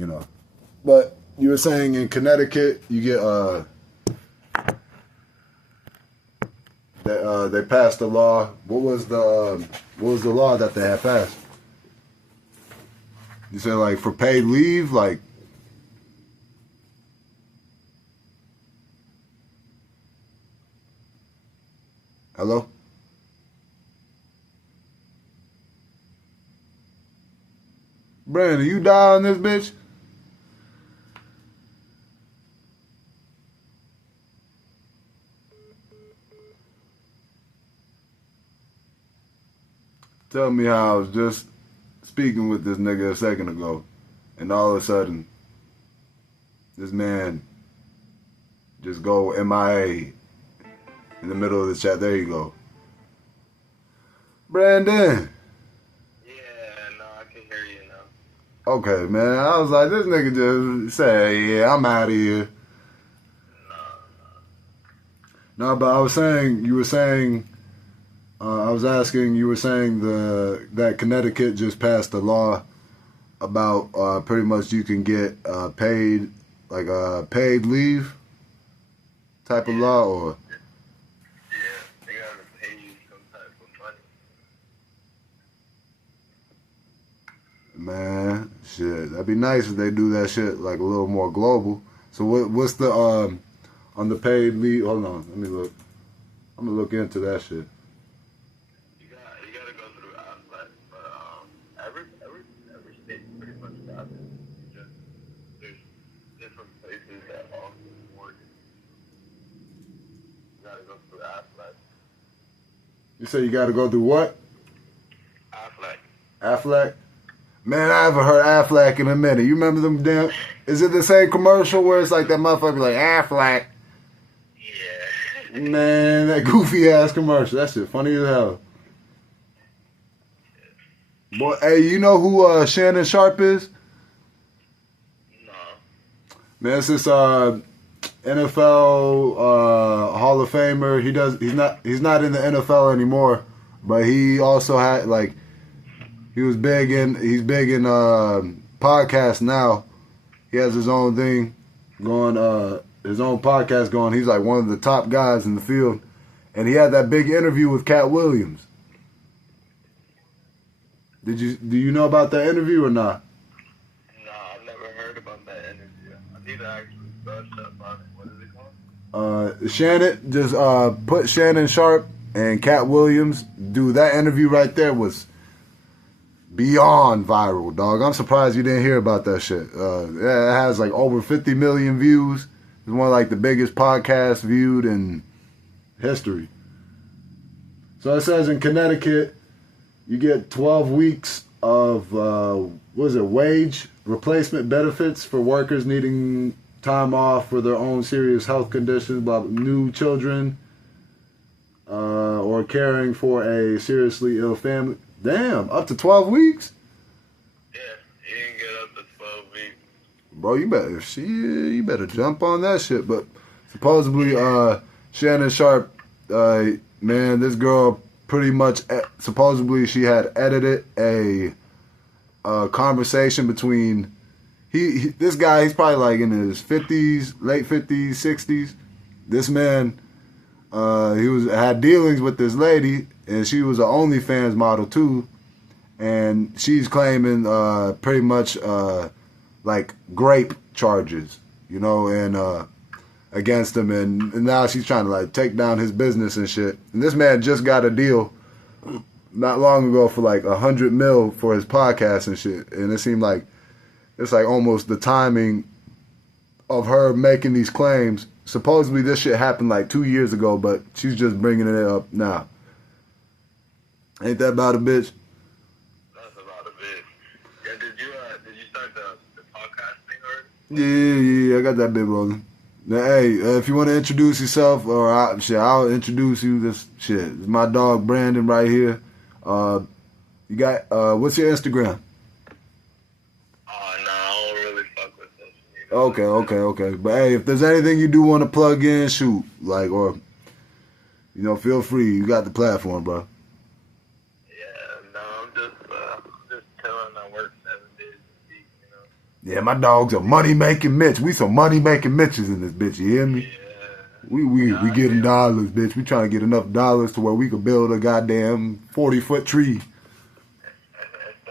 you know. But you were saying in Connecticut, you get they passed a law. What was the law that they had passed? You said like for paid leave, like. Hello? Brandon, you die on this bitch? Tell me how I was just speaking with this nigga a second ago, and all of a sudden, this man just go MIA in the middle of the chat. There you go. Brandon. Yeah, no, I can hear you now. Okay, man. I was like, this nigga just say, yeah, I'm out of here. No, but I was saying, you were saying, I was asking, you were saying that Connecticut just passed a law about pretty much you can get paid, like paid leave type of law, or? Yeah, they gotta pay you some type of money. Man, shit, that'd be nice if they do that shit like a little more global. So what's the on the paid leave? Hold on, let me look. I'm gonna look into that shit. You gotta go through outlets, but every state pretty much got it. Just there's different places that offer more. You gotta go through outlets. You say you gotta go through what? Affleck. Affleck? Man, I haven't heard Affleck in a minute. You remember them damn? Is it the same commercial where it's like that motherfucker like Affleck? Yeah. Man, that goofy ass commercial. That shit funny as hell. Boy, hey, you know who Shannon Sharp is? No. Man, it's this NFL Hall of Famer. He's not in the NFL anymore, but he also had like he's big in podcasts now. He has his own thing going, his own podcast going. He's like one of the top guys in the field, and he had that big interview with Cat Williams. Do you know about that interview or not? No, I've never heard about that interview. I need to actually brush up on it. What is it called? Shannon, just put Shannon Sharp and Cat Williams. Dude, that interview right there was beyond viral, dog. I'm surprised you didn't hear about that shit. It has like over 50 million views. It's one of like the biggest podcasts viewed in history. So it says in Connecticut, you get 12 weeks of, wage replacement benefits for workers needing time off for their own serious health conditions, new children, or caring for a seriously ill family. Damn, up to 12 weeks? Yeah, you didn't get up to 12 weeks. Bro, you better jump on that shit. But supposedly, Shannon Sharp, man, this girl pretty much, supposedly she had edited a conversation between, this guy, he's probably like in his 50s, late 50s, 60s. This man, he had dealings with this lady, and she was an OnlyFans model too, and she's claiming pretty much like grape charges, and against him, and now she's trying to like take down his business and shit. And this man just got a deal not long ago for like $100 million for his podcast and shit, and it seemed like it's like almost the timing of her making these claims. Supposedly this shit happened like 2 years ago, but she's just bringing it up now. Ain't that about a bitch? That's about a bitch. Yeah, did you start the podcast thing already? Yeah, I got that bit rolling. Now, hey, if you want to introduce yourself, or I'll introduce you. This is my dog Brandon right here. You got what's your Instagram? Oh no, I don't really fuck with social media. Okay. But hey, if there's anything you do want to plug in, shoot, like, or feel free. You got the platform, bro. Yeah, no, I'm just chilling. I work 7 days a week, Yeah, my dog's a money making Mitch. We some money making Mitches in this bitch. You hear me? Yeah. We getting dollars, bitch. We trying to get enough dollars to where we could build a goddamn 40-foot tree. Instead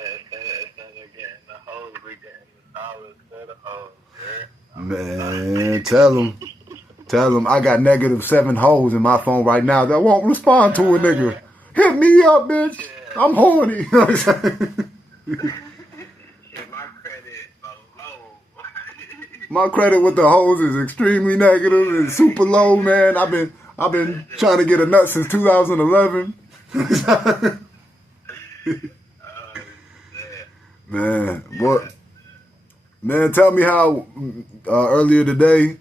of getting the hoes, we getting the dollars for the hoes. Man, tell them I got -7 hoes in my phone right now that won't respond to a nigga. Hit me up, bitch. I'm horny. You know what I'm saying? Shit, my credit low. My credit with the hoes is extremely negative and super low, man. I've been trying to get a nut since 2011. Man, what? Man, tell me how earlier today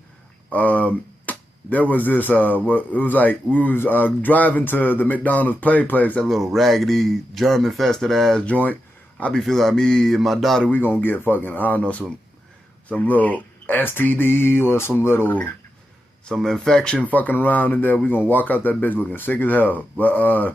there was this. It was like we was driving to the McDonald's play place, that little raggedy German fested ass joint. I be feeling like me and my daughter, we gonna get fucking, I don't know, some little STD or some infection fucking around in there. We gonna walk out that bitch looking sick as hell. But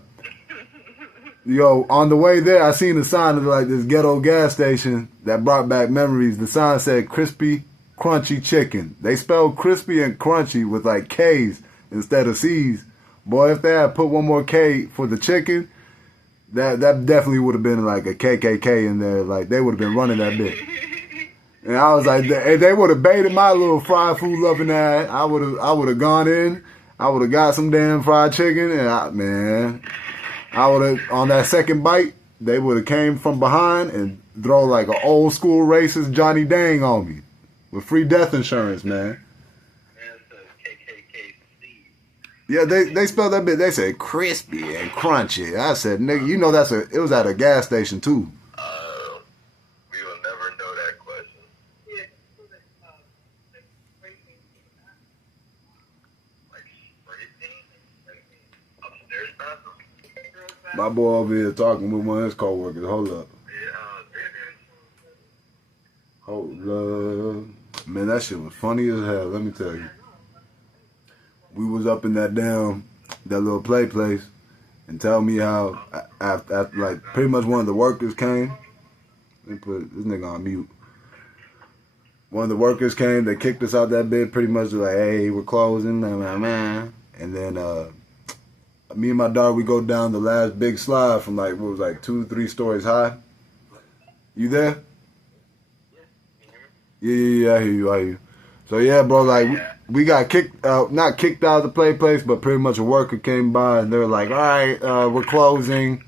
yo, on the way there, I seen a sign of like this ghetto gas station that brought back memories. The sign said crispy, crunchy chicken. They spelled crispy and crunchy with like K's instead of C's. Boy, if they had put one more K for the chicken, that definitely would have been like a KKK in there. Like they would have been running that bitch. And I was like, if they would have baited my little fried food loving ass, I would have gone in. I would have got some damn fried chicken, and I would have, on that second bite, they would have came from behind and throw like an old school racist Johnny Dang on me with free death insurance, man. Yeah, they spelled that bit. They said crispy and crunchy. I said, nigga, you know it was at a gas station too. We will never know that question. Like spray paint? Upstairs bathroom? My boy over here talking with one of his coworkers. Hold up. Hold up. Man, that shit was funny as hell, let me tell you. We was up in that little place, and tell me how after like pretty much one of the workers came. Let me put this nigga on mute. One of the workers came, they kicked us out that bed pretty much like, hey, we're closing, man. And then me and my daughter, we go down the last big slide from like, what was like 2-3 stories high. You there? Yeah, I hear you. So yeah, bro, like we got kicked out, not kicked out of the place, but pretty much a worker came by and they were like, all right, we're closing.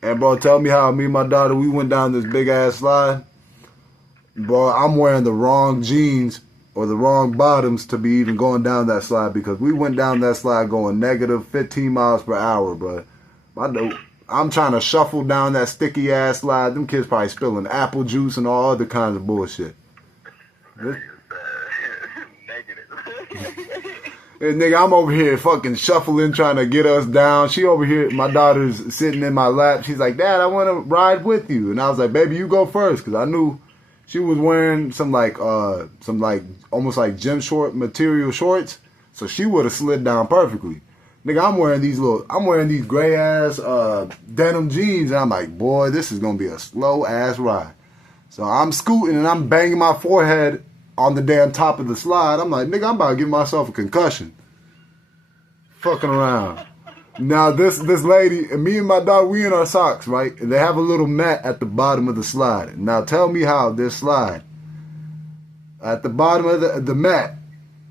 And bro, tell me how me and my daughter, we went down this big ass slide. Bro, I'm wearing the wrong jeans or the wrong bottoms to be even going down that slide, because we went down that slide going -15 miles per hour, bro. I'm trying to shuffle down that sticky ass slide. Them kids probably spilling apple juice and all other kinds of bullshit. And nigga, I'm over here fucking shuffling, trying to get us down. She over here, my daughter's sitting in my lap. She's like, Dad, I want to ride with you. And I was like, baby, you go first. Because I knew she was wearing some almost like gym short material shorts. So she would have slid down perfectly. Nigga, I'm wearing these gray ass denim jeans. And I'm like, boy, this is going to be a slow ass ride. So I'm scooting and I'm banging my forehead on the damn top of the slide. I'm like, nigga, I'm about to give myself a concussion. Fucking around. Now this lady, and me and my dog, we in our socks, right? And they have a little mat at the bottom of the slide. Now tell me how this slide, at the bottom of the mat,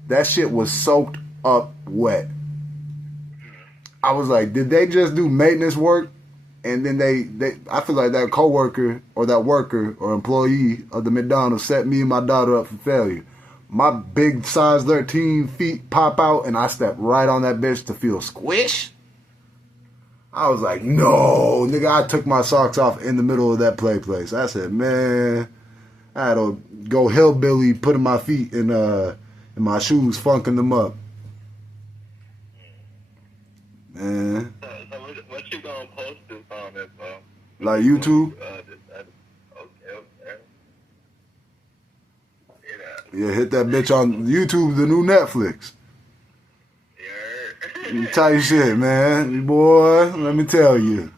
that shit was soaked up wet. I was like, did they just do maintenance work? And then I feel like that coworker or that worker or employee of the McDonald's set me and my daughter up for failure. My big size 13 feet pop out and I step right on that bitch to feel squish. I was like, no, nigga, I took my socks off in the middle of that place. I said, man, I had to go hillbilly putting my feet in my shoes, funking them up. Man. So what you gonna post this on this, like YouTube? Okay. Yeah, hit that bitch on YouTube, the new Netflix. Yeah. Tight shit, man. Boy, let me tell you.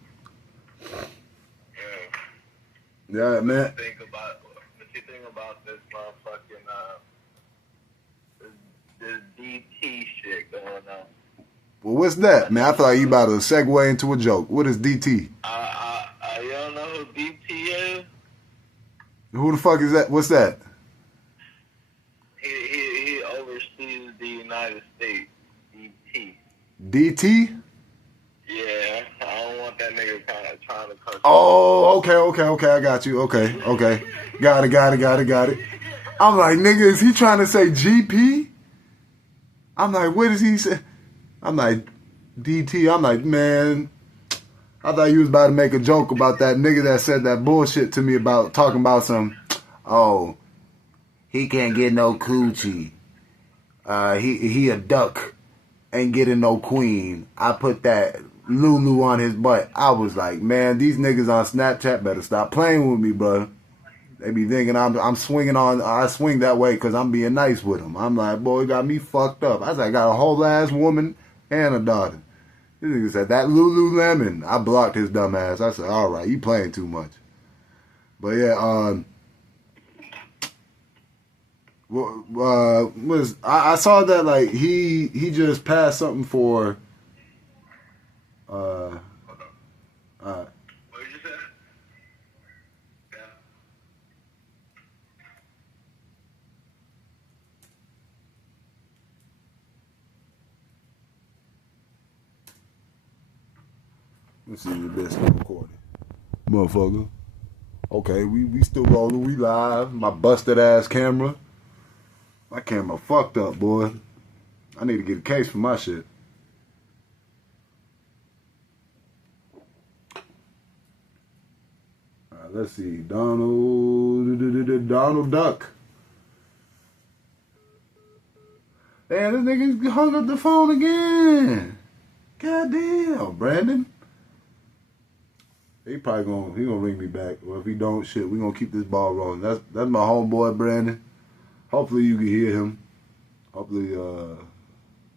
Yeah, man. What you think about about this motherfucking this DT shit going on. Well, what's that, man? I feel like you about to segue into a joke. What is DT? You don't know who DT is? Who the fuck is that? What's that? He oversees the United States. DT. DT? Yeah, I don't want that nigga trying to cut. Oh, okay. I got you. Okay. Got it. I'm like, nigga, is he trying to say GP? I'm like, what does he say? I'm like, DT. I'm like, man, I thought you was about to make a joke about that nigga that said that bullshit to me about talking about some, oh, he can't get no coochie. He a duck, ain't getting no queen. I put that Lulu on his butt. I was like, man, these niggas on Snapchat better stop playing with me, bro. They be thinking I'm swinging on. I swing that way because I'm being nice with them. I'm like, boy, you got me fucked up. I was like, I got a whole ass woman and a daughter. This nigga said that Lululemon. I blocked his dumb ass. I said, all right, you playing too much. But yeah, I saw that like he just passed something for What did you say? Yeah. let's see if this is recording. Motherfucker. Okay, we still rolling, we live. My busted ass camera. My camera fucked up, boy. I need to get a case for my shit. Alright, let's see. Donald Duck. Damn, this nigga hung up the phone again. Goddamn, Brandon. He gonna ring me back. Or if he don't, shit, we gonna keep this ball rolling. That's my homeboy, Brandon. Hopefully you can hear him. Hopefully,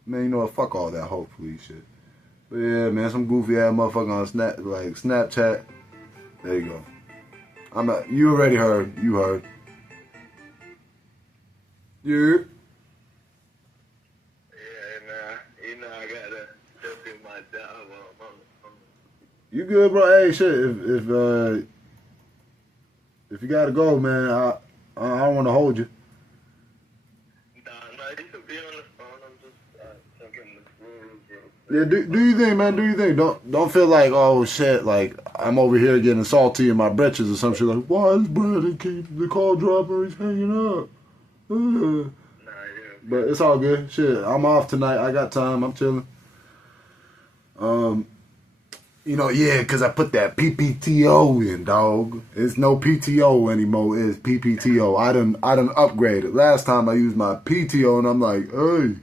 man, you know what? Fuck all that. Hopefully, shit. But yeah, man, some goofy ass motherfucker on Snapchat. There you go. You already heard. You heard. Yeah. Yeah, nah, I gotta still do my job. You good, bro? Hey, shit. If you gotta go, man, I don't want to hold you. Nah, you can be on the phone. I'm just checking the rules. Yeah, do you think, man? Do you think? Don't feel like, oh shit, like I'm over here getting salty in my britches or some shit. Like, why is Brandon keep the call dropping? He's hanging up. Nah, yeah. But it's all good. Shit, I'm off tonight. I got time. I'm chilling. Yeah, because I put that PPTO in, dog. It's no PTO anymore. It's PPTO. I done upgraded. Last time I used my PTO, and I'm like, hey,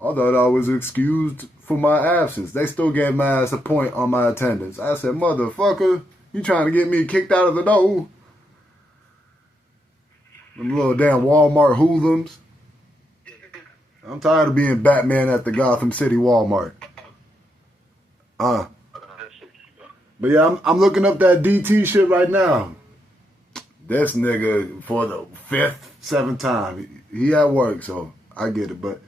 I thought I was excused for my absence. They still gave my ass a point on my attendance. I said, motherfucker, you trying to get me kicked out of the door? Them little damn Walmart hoodlums. I'm tired of being Batman at the Gotham City Walmart. But yeah, I'm looking up that DT shit right now. This nigga, for the 5th, 7th time, he at work, so I get it. But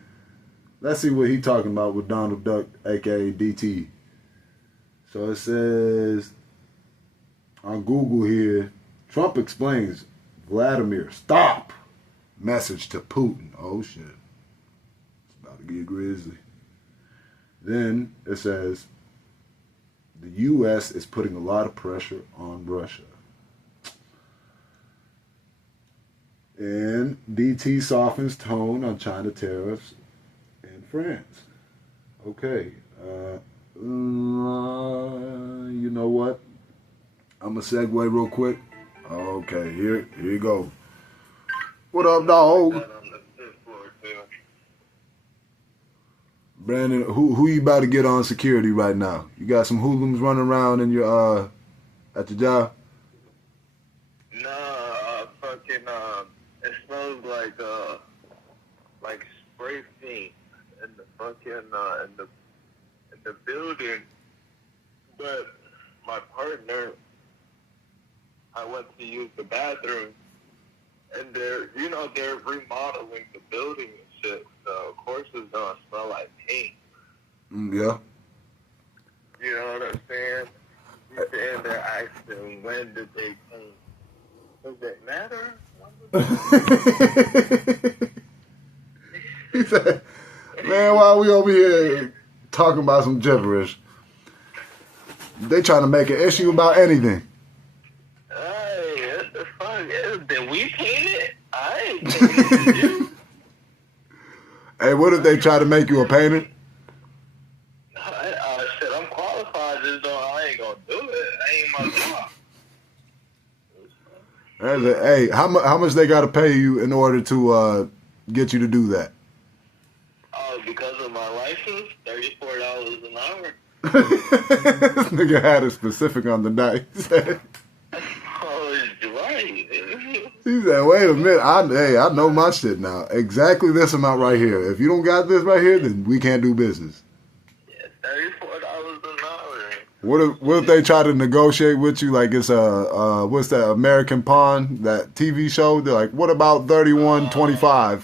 let's see what he talking about with Donald Duck, a.k.a. DT. So it says on Google here, Trump explains, Vladimir, stop. Message to Putin. Oh, shit. It's about to get grisly. Then it says, the U.S. is putting a lot of pressure on Russia. And DT softens tone on China tariffs in France. Okay. You know what? I'm going to segue real quick. Okay, here you go. What up, dog? Brandon, who you about to get on security right now? You got some hoodlums running around in your at your job? Nah, it smells like spray paint in the fucking in the building. But my partner, I went to use the bathroom, And they're remodeling the building and shit. So of course it's gonna smell like paint. Yeah. You know what I'm saying? You saying they're asking when did they paint? Does it matter? He said, man, why we over here talking about some gibberish? They trying to make an issue about anything. Hey, it's fun. Did we paint it? I ain't painted it. You? Hey, what if they try to make you a painter? Shit, I'm qualified. Just though I ain't gonna do it. I ain't my job. Hey, how much they got to pay you in order to get you to do that? Oh, because of my license, $34 an hour. This nigga had it specific on the night. He said, Oh, it's right. he said, wait a minute. I know my shit now. Exactly this amount right here. If you don't got this right here, then we can't do business. Yeah, $34 an hour. What if they try to negotiate with you like it's what's that American Pond, that TV show? They're like, what about 31.25?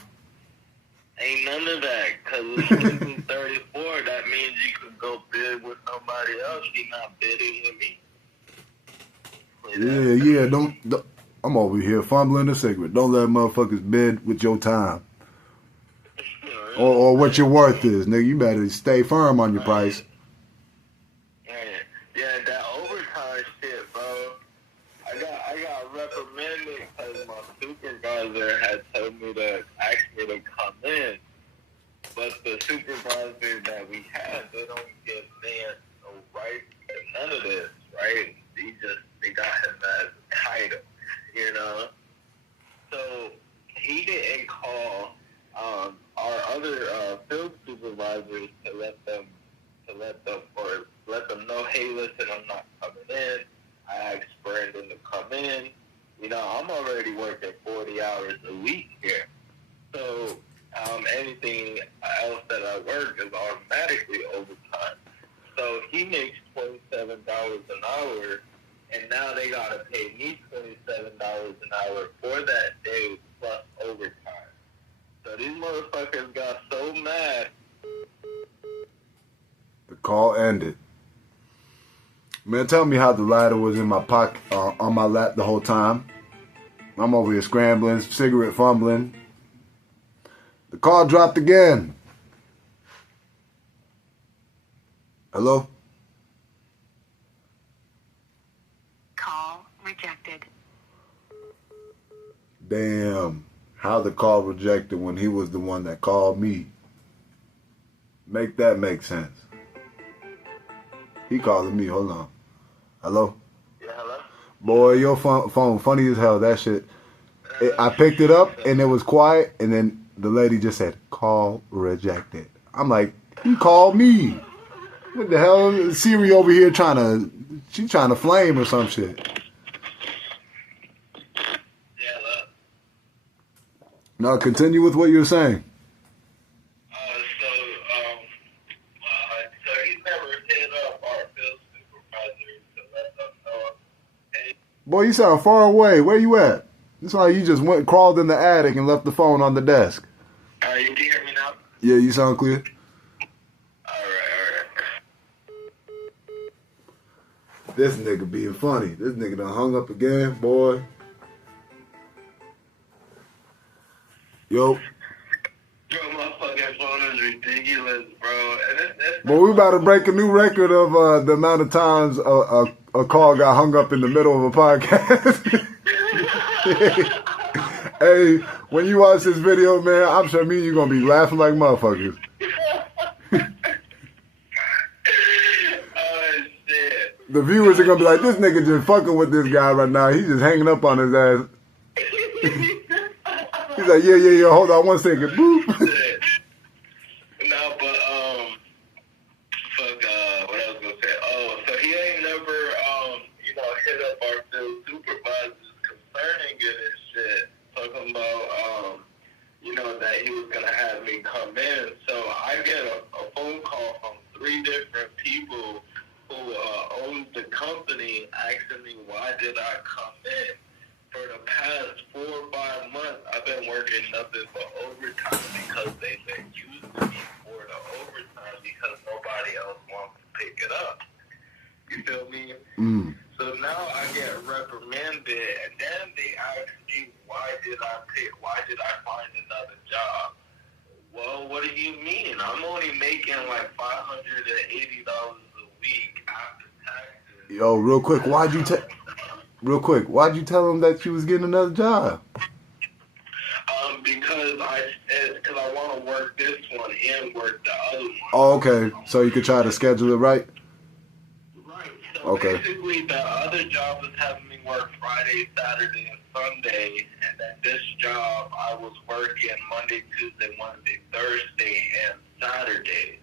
Ain't none of that, because if it's 34, that means you could go bid with somebody else. You're not bidding with me. Yeah. Don't. I'm over here fumbling a cigarette. Don't let motherfuckers bid with your time or what your worth is, nigga. You better stay firm on your price. Yeah, that overtime shit, bro. I got reprimanded because my supervisor had told me to ask me to come in. But the supervisor that we had, they don't give man no right to none of this, right? They got him as a title, you know? So he didn't call our other field supervisors to let them know, hey, listen, I'm not coming in. I asked Brandon to come in. You know, I'm already working 40 hours a week here. So anything else that I work is automatically overtime. So he makes $27 an hour, and now they got to pay me $27 an hour for that day plus overtime. So these motherfuckers got so mad. The call ended. Man, tell me how the lighter was in my pocket, on my lap the whole time. I'm over here scrambling, cigarette fumbling. The call dropped again. Hello? Call rejected. Damn. How the call rejected when he was the one that called me. Make that make sense. He calling me. Hold on. Hello? Yeah, hello? Boy, your phone funny as hell. That shit. I picked it up and it was quiet, and then the lady just said, call rejected. I'm like, he called me. What the hell? Siri over here trying to flame or some shit. Yeah, hello? Now continue with what you're saying. So he never hit up our field supervisor to let them know, hey. Boy, you sound far away. Where you at? It's like you just crawled in the attic and left the phone on the desk. You can hear me now? Yeah, you sound clear. All right. This nigga being funny. This nigga done hung up again, boy. Yo. Bro, my fucking phone is ridiculous, bro. And But we about to break a new record of the amount of times a call got hung up in the middle of a podcast. Hey, when you watch this video, man, I'm sure me and you gonna be laughing like motherfuckers. Oh, shit. The viewers are gonna be like, this nigga just fucking with this guy right now. He's just hanging up on his ass. He's like, yeah, hold on one second. Boop. No, but, what I was gonna say. Oh, so he ain't never, hit up our field supervisors concerning it and shit. Talking about, that he was gonna have me come in. So I get a phone call from 3 different people who owned the company asking me why did I come in. For the past 4 or 5 months, I've been working nothing but overtime because they've been using me for the overtime because nobody else wants to pick it up. You feel me? Mm. So now I get reprimanded, and then they ask me, why did I find another job? Well, what do you mean? I'm only making like $580 a week after taxes. Yo, real quick, why'd you tell them that you was getting another job? Because I want to work this one and work the other one. Oh, okay. So you could try to schedule it right? Right. So Okay. basically, the other job was having me work Friday, Saturday, and Sunday, and then this job I was working Monday, Tuesday, Wednesday, Thursday, and Saturday.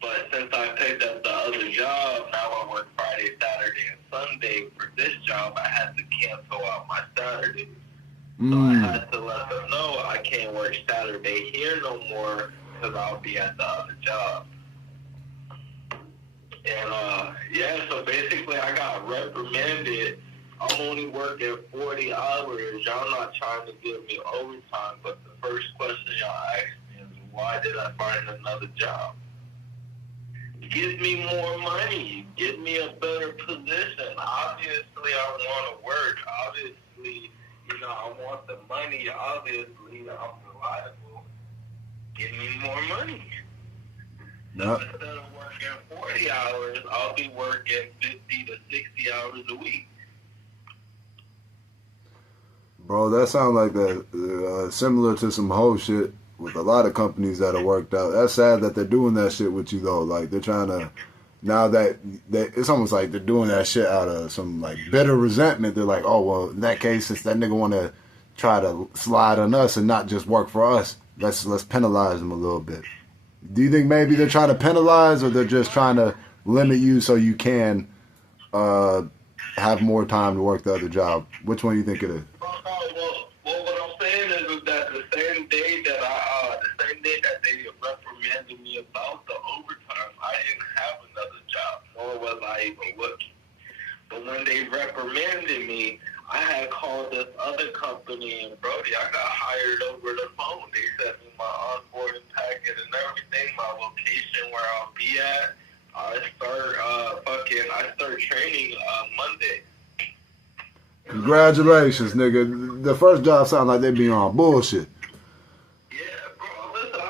But since I picked up the other job, now I work Friday, Saturday, and Sunday. For this job, I had to cancel out my Saturdays. So I had to let them know I can't work Saturday here no more because I'll be at the other job. And, so basically I got reprimanded. I'm only working 40 hours. Y'all not trying to give me overtime, but the first question y'all asked me is, why did I find another job? Give me more money. Give me a better position. Obviously, I want to work. Obviously, I want the money. Obviously, I'm reliable. Give me more money. So instead of working 40 hours, I'll be working 50 to 60 hours a week. Bro, that sounds like that similar to some whole shit with a lot of companies that have worked out. That's sad that they're doing that shit with you though. Like they're trying to, now that it's almost like they're doing that shit out of some like bitter resentment. They're like, oh well, in that case, since that nigga want to try to slide on us and not just work for us, let's penalize him a little bit. Do you think maybe they're trying to penalize, or they're just trying to limit you so you can have more time to work the other job? Which one do you think it is? Well, what I'm saying is that the same day that they reprimanded me about the overtime, I didn't have another job, nor was I even looking. But when they reprimanded me, I had called this other company, and Brody, I got hired over the phone. They sent me my onboarding packet and everything, my location where I'll be at. I start training Monday. Congratulations, nigga. The first job sounds like they be on bullshit. Yeah, bro. Listen, I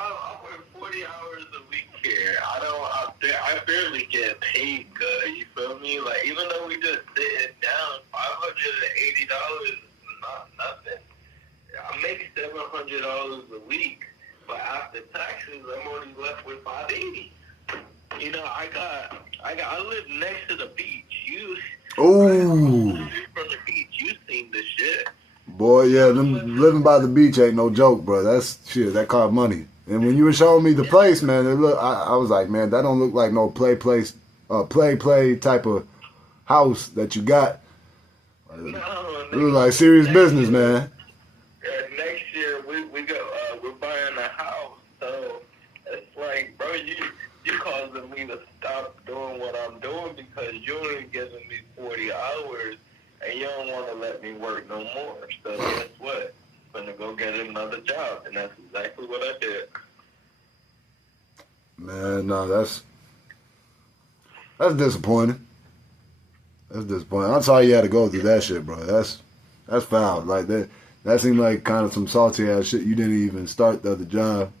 work 40 hours a week here. I barely get paid good. You feel me? Like, even though we just sitting down, $580 is not nothing. I make $700 a week, but after taxes, I'm only left with $580. I live next to the beach. Ooh. From the beach, you seen the shit. Boy, yeah, them living by the beach ain't no joke, bro. That's shit. That cost money. And when you were showing me the place, man, I was like, man, that don't look like no play type of house that you got. No, it look like serious business, man. Next year we're buying a house, so it's like, bro, you causing me to stop doing what I'm doing because you're only giving me 40 hours and you don't want to let me work no more. So guess what? I'm gonna go get another job, and that's exactly what I did. Man, no, that's disappointing. That's disappointing. I'm sorry you had to go through that shit, bro. That's foul. Like that seemed like kind of some salty ass shit. You didn't even start the other job.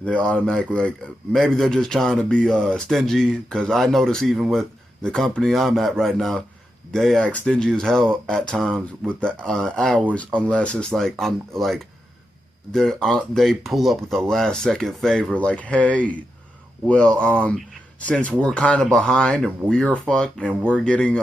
And they automatically, like, maybe they're just trying to be stingy, because I notice even with the company I'm at right now, they act stingy as hell at times with the hours, unless it's like they pull up with a last second favor, like, hey, well, since we're kind of behind and we're fucked and we're getting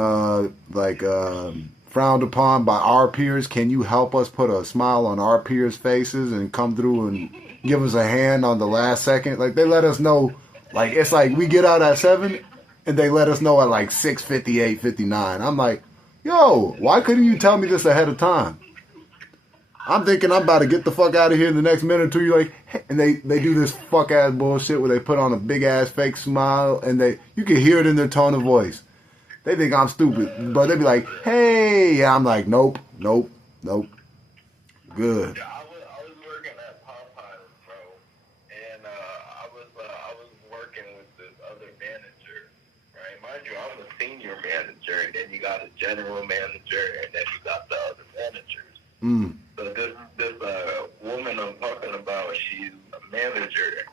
frowned upon by our peers, can you help us put a smile on our peers' faces and come through and give us a hand on the last second? Like, they let us know, like, it's like we get out at 7 and they let us know at like 6:58, 59. I'm like, yo, why couldn't you tell me this ahead of time? I'm thinking I'm about to get the fuck out of here in the next minute or two. You're like, hey, and they do this fuck ass bullshit where they put on a big ass fake smile and you can hear it in their tone of voice. They think I'm stupid, but they be like, hey, I'm like, nope. Good. I was manager, and then you got a general manager, and then you got the other managers. Mm. So this woman I'm talking about, she's a manager,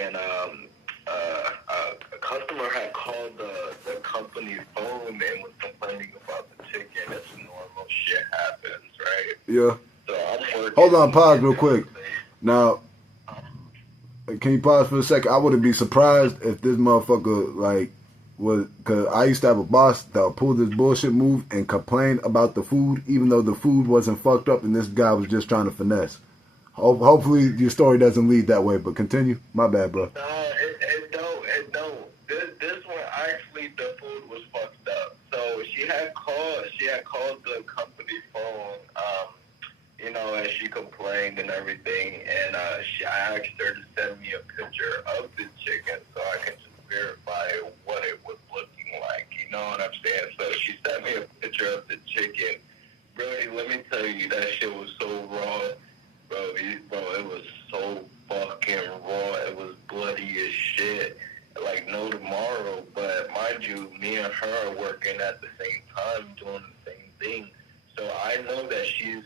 and a customer had called the company phone and was complaining about the chicken. That's normal shit happens, right? Yeah. So I'm working. Hold on, pause real quick. Now, can you pause for a second? I wouldn't be surprised if this motherfucker, like, was, because I used to have a boss that would pull this bullshit move and complain about the food, even though the food wasn't fucked up and this guy was just trying to finesse. Hopefully your story doesn't lead that way, but continue. My bad, bro. No, it don't. This one, actually, the food was fucked up. So she had called the company phone, as she complained and everything, and I asked her to send me a picture of the chicken so I can just verify what it was looking like. You know what I'm saying? So she sent me a picture of the chicken. Really, let me tell you, that shit was so raw, bro. It was so fucking raw. It was bloody as shit. Like no tomorrow. But mind you, me and her are working at the same time, doing the same thing. So I know that she's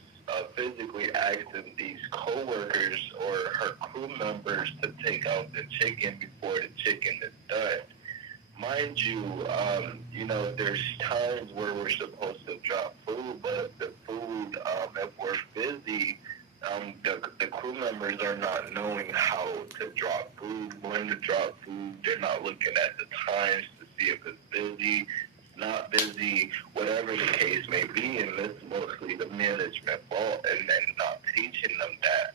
physically asking these coworkers or her crew members to take out the chicken before the chicken is done. Mind you, there's times where we're supposed to drop food, but if the food, if we're busy, the crew members are not knowing how to drop food, when to drop food. They're not looking at the times to see if it's busy, not busy, whatever the case may be, and this is mostly the management fault, and then not teaching them that.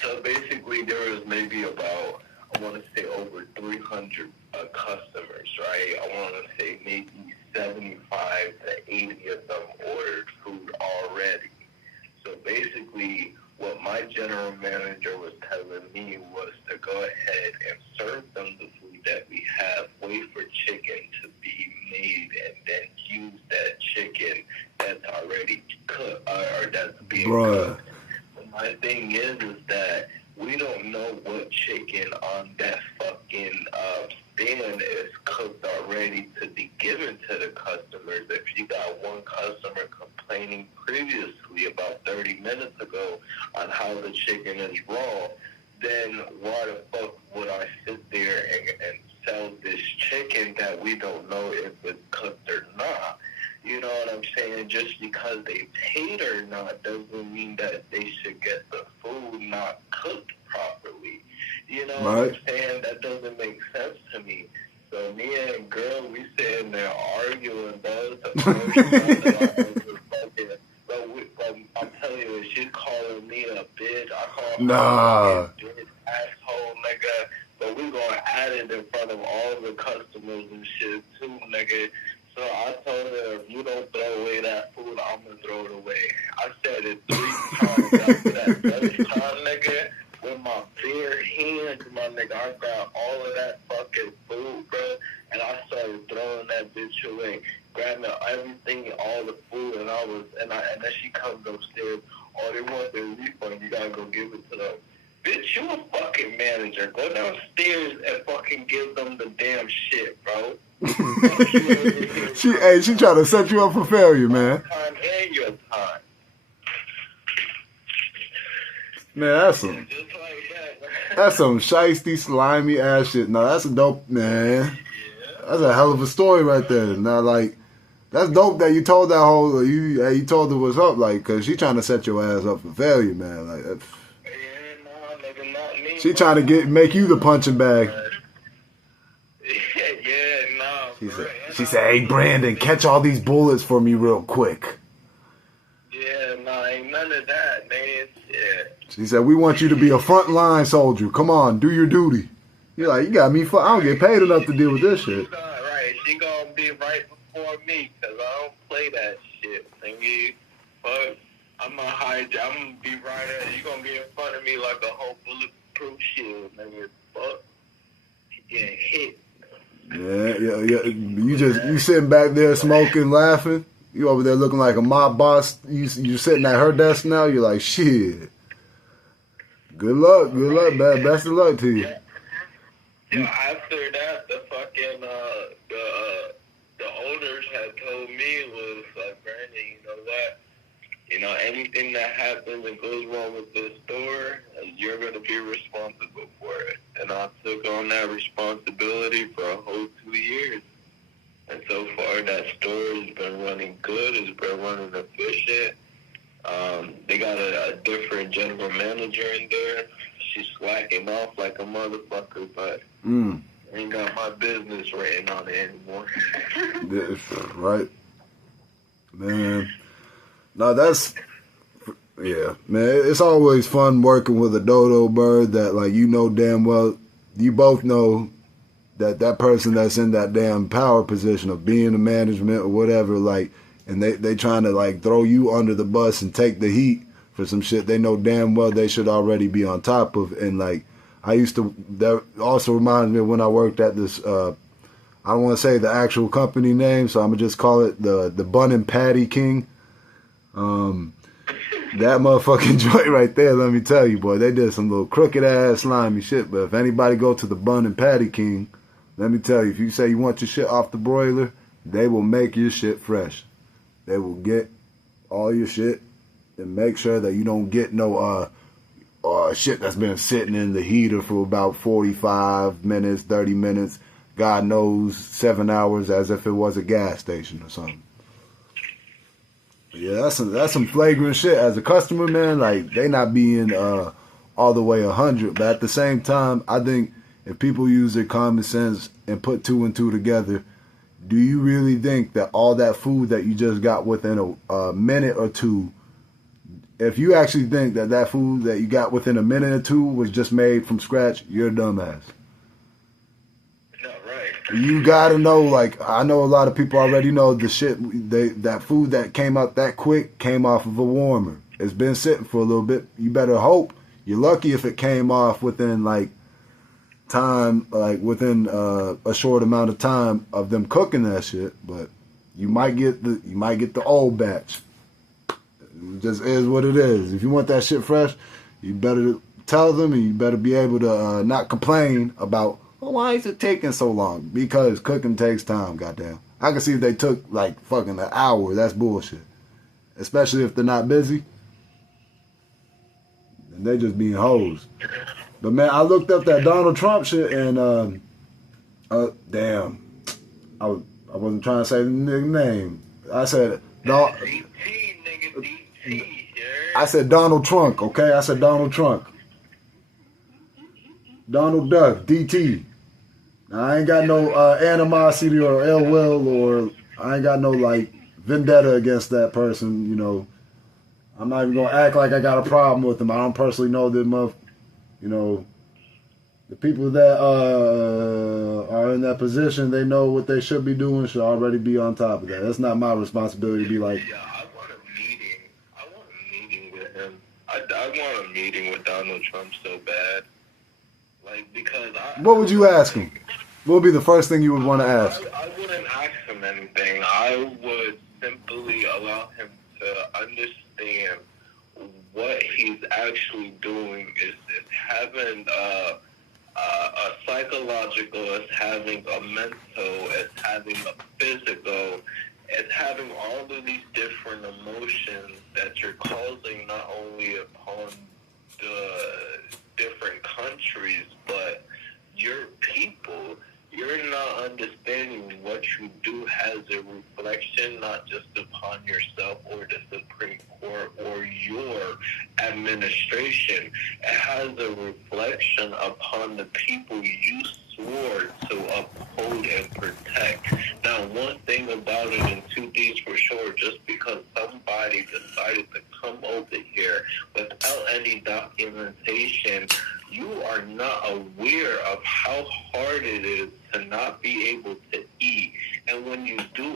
So basically, there was maybe about, I want to say, over 300 customers, right? I want to say maybe 75 to 80 of them ordered food already. So basically, what my general manager was telling me was to go ahead and serve them the food that we have, wait for chicken to be made, and then use that chicken that's already cooked, or that's being cooked. But my thing is that we don't know what chicken on that fucking stand is cooked already to be given to the customers. If you got one customer complaining previously about 30 minutes ago on how the chicken is raw, then why the fuck would I sit there and sell this chicken that we don't know if it's cooked or not? You know what I'm saying? Just because they paid or not doesn't mean that they should get the food not cooked properly. You know what I'm saying? That doesn't make sense to me. So me and girl, we sitting there arguing, bro. But I'm telling you, she's calling me a bitch. I call her a bitch, asshole, nigga. But we gonna add it in front of all the customers and shit too, nigga. So I told her, if you don't throw away that food, I'm gonna throw it away. I said it 3 times. After that 3rd time, nigga, with my bare hands, my nigga, I grabbed all of that fucking food, bro, and I started throwing that bitch away, grabbing everything, all the food, and then she comes upstairs. Oh, they want their refund. You gotta go give it to them. Bitch, you a fucking manager. Go downstairs and fucking give them the damn shit, bro. She trying to set you up for failure, man. Time and your time. Man, Just like that. that's some shiesty, slimy ass shit. No, that's a dope, man. That's a hell of a story right there. Now, like, that's dope that you told that whole, you told her what's up, like, cause she trying to set your ass up for failure, man. Like, that's, nigga, not me. she trying to make you the punching bag. She said, hey, Brandon, catch all these bullets for me real quick. Yeah, ain't none of that, man. Shit. She said, we want you to be a frontline soldier. Come on, do your duty. You're like, you got me, I don't get paid enough to deal with this shit. Right, she gonna be right before me, because I don't play that shit, thingy. But I'm gonna be right at you, gonna be in front of me like a whole bulletproof shield, nigga. Fuck. You getting hit. Yeah. You sitting back there smoking, laughing. You over there looking like a mob boss. You sitting at her desk now. You're like, shit. Good luck, best of luck to you. Yeah, after that, the fucking owners had told me was like, Brandon, you know what? You know, anything that happens and goes wrong with this store, you're going to be responsible for it. And I took on that responsibility for a whole 2 years. And so far, that store has been running good. It's been running efficient. They got a different general manager in there. She's slacking off like a motherfucker, but ain't got my business written on it anymore. Right. Man. No, that's, yeah, man, it's always fun working with a dodo bird that, like, you know damn well, you both know that that person that's in that damn power position of being the management or whatever, like, and they trying to, like, throw you under the bus and take the heat for some shit they know damn well they should already be on top of. And, like, that also reminds me of when I worked at this, I don't want to say the actual company name, so I'm going to just call it the Bun and Patty King. That motherfucking joint right there, let me tell you, boy, they did some little crooked ass slimy shit. But if anybody go to the Bun and Patty King, let me tell you, if you say you want your shit off the broiler, they will make your shit fresh. They will get all your shit and make sure that you don't get no shit that's been sitting in the heater for about 45 minutes, 30 minutes, God knows 7 hours, as if it was a gas station or something. Yeah, that's some flagrant shit. As a customer, man, like, they not being all the way 100, but at the same time, I think if people use their common sense and put 2 and 2 together, do you really think that all that food that you just got within a minute or two, if you actually think that that food that you got within a minute or two was just made from scratch, you're a dumbass. You gotta know, like, I know a lot of people already know the shit, that food that came out that quick came off of a warmer. It's been sitting for a little bit. You better hope. You're lucky if it came off within, like, time, like, within a short amount of time of them cooking that shit. But you might get the old batch. It just is what it is. If you want that shit fresh, you better tell them, and you better be able to not complain about, well, why is it taking so long? Because cooking takes time, goddamn. I can see if they took, like, fucking an hour. That's bullshit. Especially if they're not busy. And they just being hoes. But, man, I looked up that Donald Trump shit, and, damn. I wasn't trying to say the nigga name. I said, I said Donald Trump, okay? I said Donald Trump. Donald Duck, DT. Now, I ain't got no animosity or ill will, or I ain't got no, like, vendetta against that person, you know. I'm not even going to act like I got a problem with them. I don't personally know them, you know, the people that are in that position, they know what they should be doing, should already be on top of that. That's not my responsibility to be like, yeah, I want a meeting. I want a meeting with him. I want a meeting with Donald Trump so bad. Like, because what would you ask him? What would be the first thing you would want to ask? I wouldn't ask him anything. I would simply allow him to understand what he's actually doing is having a psychological, it's having a mental, it's having a physical, it's having all of these different emotions that you're causing not only upon the different countries, but your people. You're not understanding what you do has a reflection not just upon yourself or the Supreme Court or your administration. It has a reflection upon the people you swore to uphold and protect. Now, one thing about it, and two things for sure, just because somebody decided to come over here without any documentation, you are not aware of how hard it is to not be able to eat. And when you do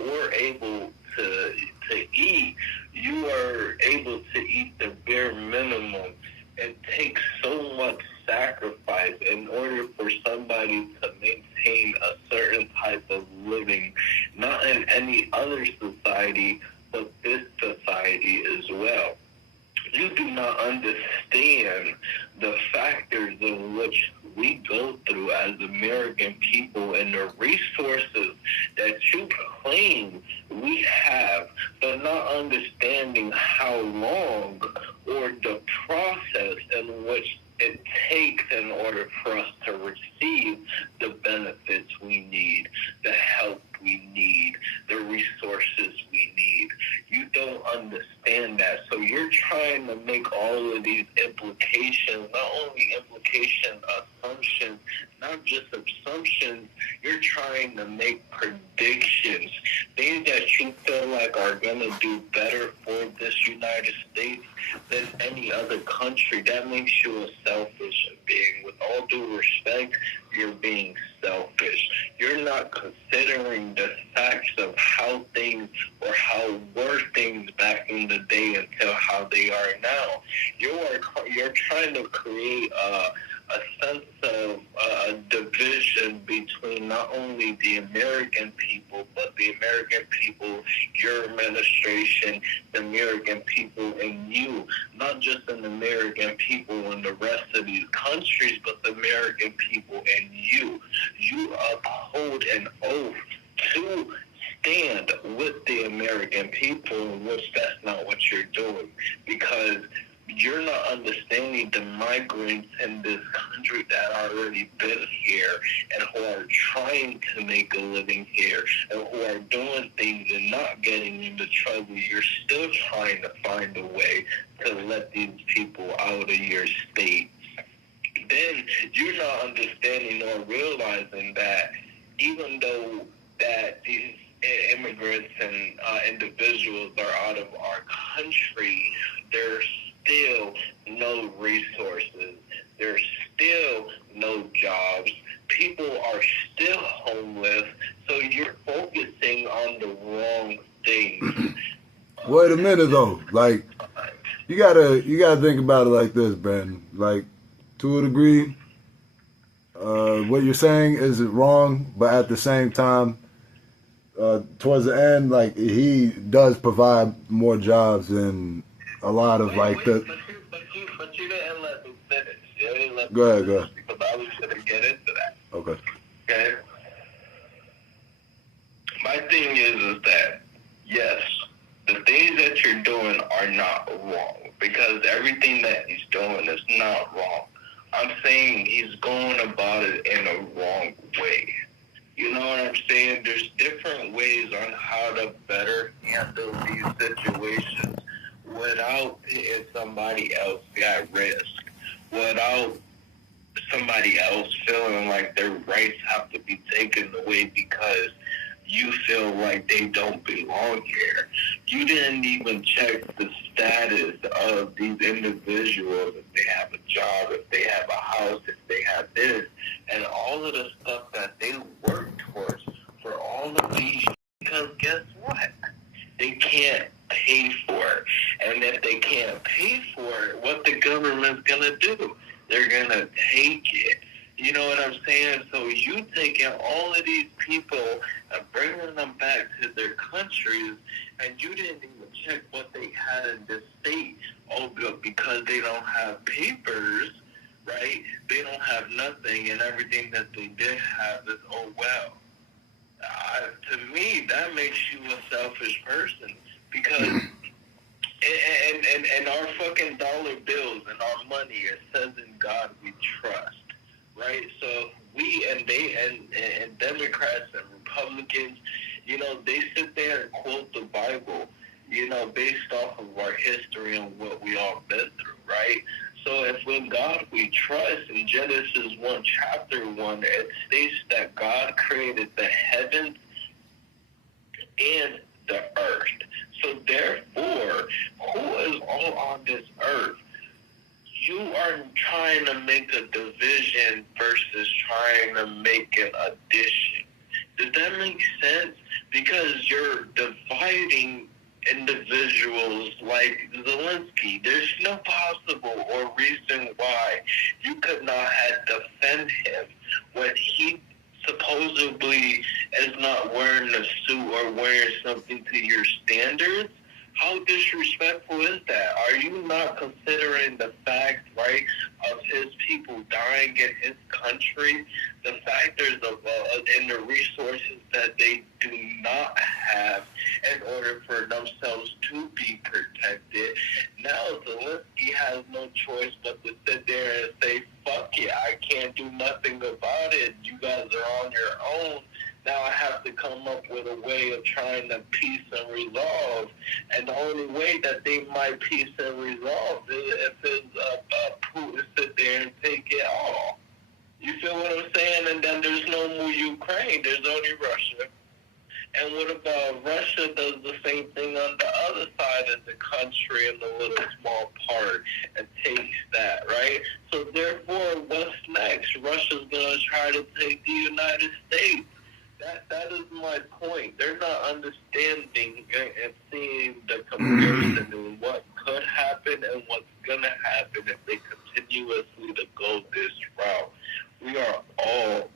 or able to eat, you are able to eat the bare minimum. It takes so much sacrifice in order for somebody to maintain a certain type of living, not in any other society, but this society as well. You you do not understand the factors in which we go through as American people and the resources that you claim we have, but not understanding how long or the process in which it takes in order for us to receive the benefits we need, the help we need, the resources we need. You don't understand that. So you're trying to make all of these implications, not only implications, assumptions, not just assumptions, you're trying to make predictions, things that you feel like are going to do better for this United States than any other country. That makes you a selfish being. With all due respect, you're being selfish. You're not considering the facts of how things or how were things back in the day until how they are now. You're trying to create a sense of division between not only the American people, but the American people, your administration, the American people, and you. Not just the American people in the rest of these countries, but the American people and you. You uphold an oath to stand with the American people, in which that's not what you're doing, because you're not understanding the migrants in this country that already been here and who are trying to make a living here and who are doing things and not getting into trouble. You're still trying to find a way to let these people out of your state. Then you're not understanding or realizing that even though that these immigrants and individuals are out of our country, there's still no resources. There's still no jobs. People are still homeless. So you're focusing on the wrong things. Wait a minute though. Like, you gotta think about it like this, Ben. Like, to a degree, what you're saying isn't wrong, but at the same time, towards the end, like, he does provide more jobs than a lot of But you didn't let me finish. You didn't let me Go ahead. finish because I was going to get into that. Okay. Okay? My thing is that, yes, the things that you're doing are not wrong, because everything that he's doing is not wrong. I'm saying he's going about it in a wrong way. You know what I'm saying? There's different ways on how to better handle these situations without putting somebody else at risk, without somebody else feeling like their rights have to be taken away because you feel like they don't belong here. You didn't even check the status of these individuals, if they have a job, if they have a house, if they have this, and all of the stuff that they work towards for all of these, because guess what? They can't pay for it. And if they can't pay for it, what the government's going to do? They're going to take it. You know what I'm saying? So you taking all of these people and bringing them back to their countries, and you didn't even check what they had in this state. Oh, because they don't have papers, right? They don't have nothing, and everything that they did have is, oh, well. To me, that makes you a selfish person, because and our fucking dollar bills and our money, it says in God we trust, right? So we and they and Democrats and Republicans, you know, they sit there and quote the Bible, you know, based off of our history and what we all been through, right? So if in God we trust, in Genesis 1, chapter 1, it states that God created the heavens and the earth. So therefore, who is all on this earth? You are trying to make a division versus trying to make an addition. Does that make sense? Because you're dividing individuals like Zelensky. There's no possible or reason why you could not have defended him when he supposedly is not wearing a suit or wearing something to your standards. How disrespectful is that? Are you not considering the fact, right, of his people dying in his country, the factors of and the resources that they do not have in order for themselves to be protected. Now Zelensky has no choice but to sit there and say, fuck it, I can't do nothing about it. You guys are on your own. Now I have to come up with a way of trying to peace and resolve. And the only way that they might peace and resolve is if Putin sit there and take it all. You feel what I'm saying? And then there's no more Ukraine. There's only Russia. And what about Russia does the same thing on the other side of the country in a little small part and takes that, right? So therefore, what's next? Russia's going to try to take the United States. That is my point. They're not understanding and seeing the comparison in what could happen and what's going to happen if they continuously to go this route. We are all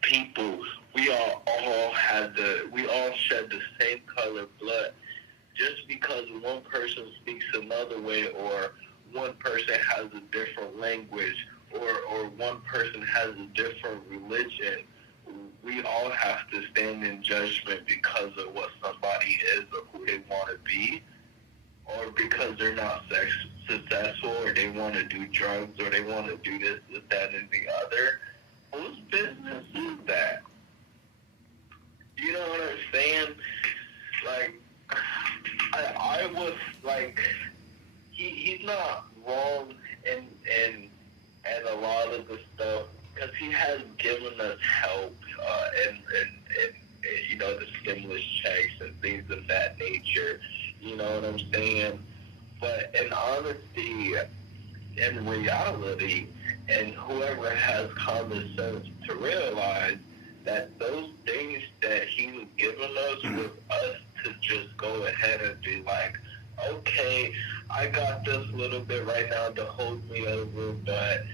people. We all shed the same color blood. Just because one person speaks another way, or one person has a different language, or one person has a different religion, we all have to stand in judgment because of what somebody is or who they want to be, or because they're not successful, or they want to do drugs, or they want to do this, that, and the other. Whose business is that? You know what I'm saying? Like, I was like, he's not wrong in a lot of the stuff, because he has given us help and you know, the stimulus checks and things of that nature. You know what I'm saying? But in honesty, in reality, and whoever has common sense to realize that those things that he was giving us was us to just go ahead and be like, okay, I got this little bit right now to hold me over, but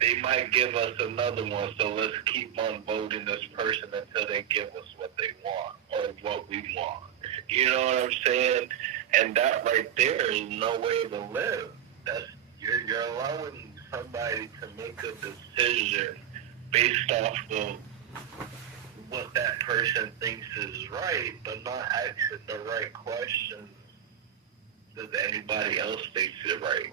they might give us another one, so let's keep on voting this person until they give us what they want or what we want. You know what I'm saying? And that right there is no way to live. That's you're allowing somebody to make a decision based off of what that person thinks is right, but not asking the right questions. Does anybody else think it right?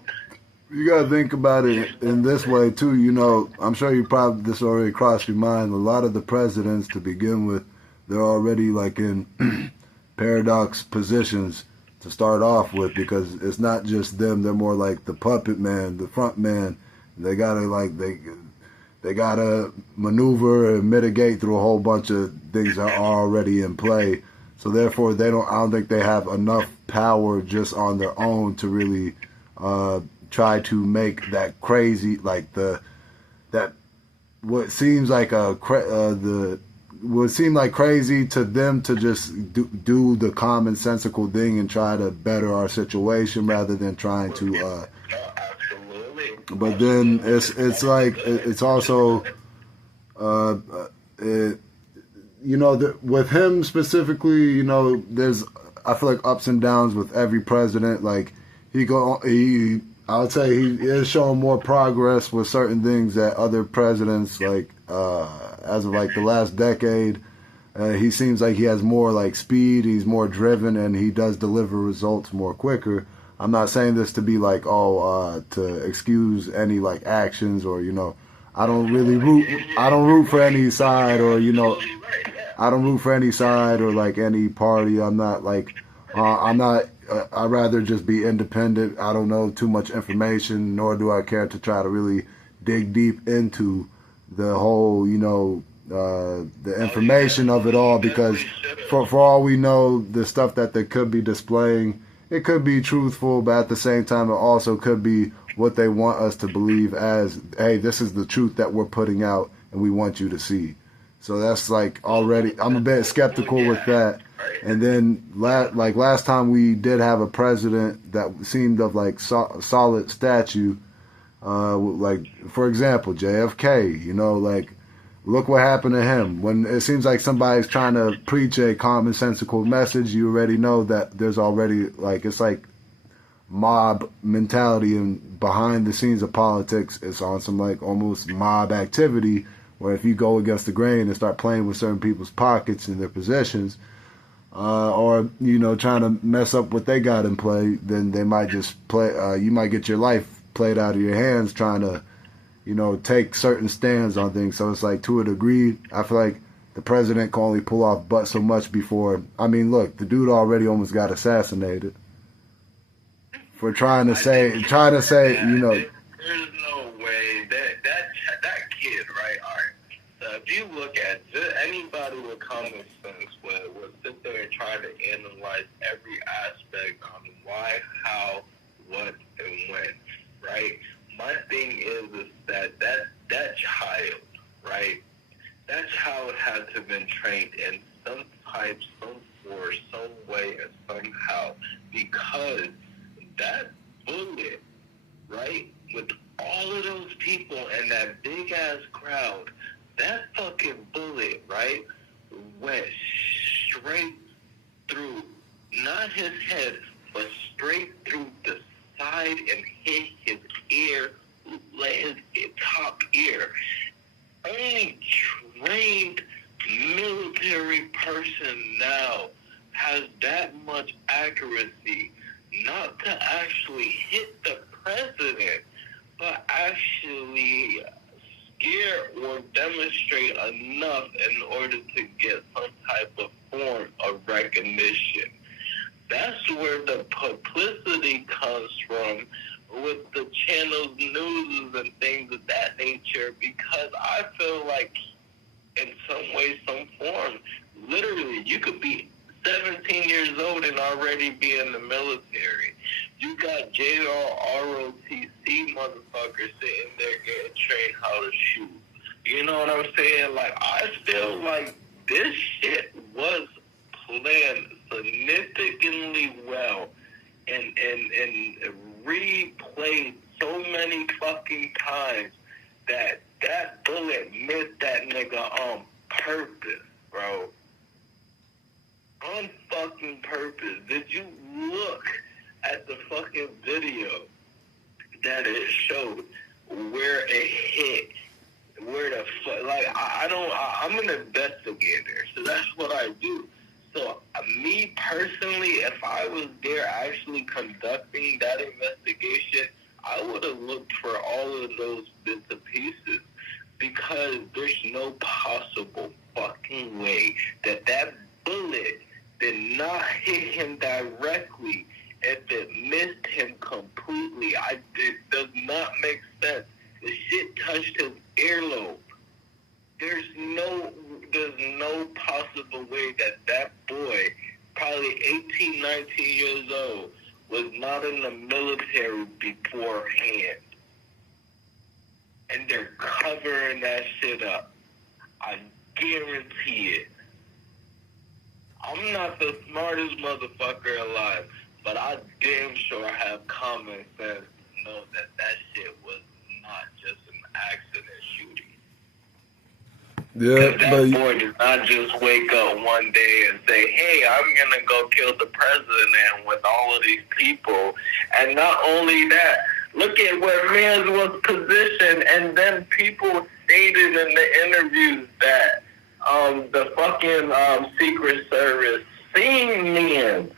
You gotta think about it in this way too. You know, I'm sure you probably this already crossed your mind. A lot of the presidents, to begin with, they're already like in paradox positions to start off with, because it's not just them. They're more like the puppet man, the front man. They gotta they gotta maneuver and mitigate through a whole bunch of things that are already in play. So therefore, I don't think they have enough power just on their own to really try to make that crazy, like what seems like would seem like crazy to them to just do the commonsensical thing and try to better our situation rather than trying to. But then it's like it's also, you know, with him specifically, you know, I feel like ups and downs with every president. Like I would say he is showing more progress with certain things that other presidents, like as of like the last decade, he seems like he has more like speed, he's more driven, and he does deliver results more quicker. I'm not saying this to be like, to excuse any like actions, or, you know, I don't root for any side, or, you know, I don't root for any side or like any party. I'm not like, I'd rather just be independent. I don't know too much information, nor do I care to try to really dig deep into the whole, you know, the information of it all, because for all we know, the stuff that they could be displaying, it could be truthful, but at the same time, it also could be what they want us to believe as, hey, this is the truth that we're putting out and we want you to see. So that's like already, I'm a bit skeptical with that. And then last time we did have a president that seemed of like solid statue, like for example, JFK, you know, like look what happened to him. When it seems like somebody's trying to preach a commonsensical message, you already know that there's already like, it's like mob mentality and behind the scenes of politics. It's on some like almost mob activity where if you go against the grain and start playing with certain people's pockets and their possessions, or you know trying to mess up what they got in play, then they might just play. You might get your life played out of your hands trying to, you know, take certain stands on things. So it's like to a degree, I feel like the president can only pull off but so much before. I mean, look, the dude already almost got assassinated for trying to say, you know. There's no way that kid, right? All right. So if you look at anybody with common sense would sit there and try to analyze every aspect on why, how, what, and when, right? My thing is that child, right? That child had to have been trained in some type, some force, some way, and somehow, because that bullet, right, with all of those people and that big ass crowd, that fucking bullet, right, went straight through, not his head, but straight through the side and hit his ear, his top ear. Only trained military person now has that much accuracy, not to actually hit the president, but actually scare or demonstrate enough in order to get some type of form of recognition. That's where the publicity comes from with the channels, news, and things of that nature, because I feel like in some way, some form, literally, you could be 17 years old and already be in the military. You got JROTC motherfuckers sitting there getting trained how to shoot. You know what I'm saying? Like, I feel like this shit was planned significantly well and replayed so many fucking times that bullet missed that nigga on purpose, bro. On fucking purpose. Did you look at the fucking video that it showed where it hit? Where the fuck? Like, I'm an investigator, so that's what I do. So, me personally, if I was there actually conducting that investigation, I would have looked for all of those bits and pieces, because there's no possible fucking way that bullet did not hit him directly if it missed him completely. It does not make sense. The shit touched his earlobe. There's no possible way that boy, probably 18, 19 years old, was not in the military beforehand. And they're covering that shit up. I guarantee it. I'm not the smartest motherfucker alive, but I damn sure have common sense to know that shit was not just an accident shooting. Yeah, that boy did not just wake up one day and say, hey, I'm going to go kill the president with all of these people. And not only that, look at where Mans was positioned, and then people stated in the interviews that the fucking Secret Service seen Mans,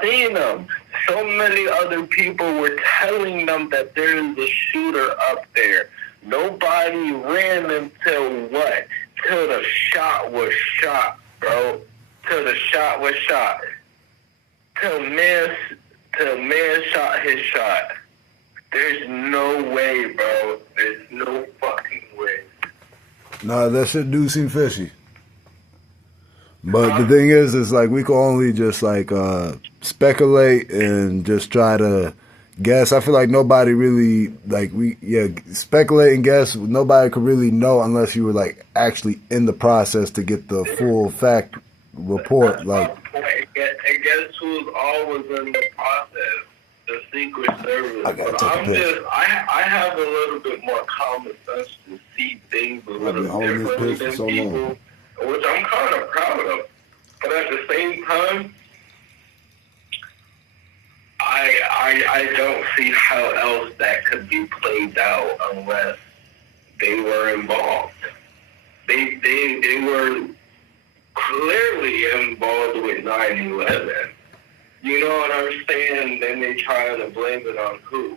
seen him. So many other people were telling them that there is a shooter up there. Nobody ran until what? Till the shot was shot, bro. Till the shot was shot. Till man shot his shot. There's no way, bro. There's no fucking way. Nah, that shit do seem fishy. But the thing is like we can only just like speculate and just try to guess. I feel like nobody really speculate and guess. Nobody could really know unless you were like actually in the process to get the full fact report. Like, and guess who's always in the process? The Secret Service. I have a little bit more common sense to see things a little differently than people, which I'm kind of proud of. But at the same time, I I don't see how else that could be played out unless they were involved. They were clearly involved with 9/11. You know what I'm saying? Then they try to blame it on who?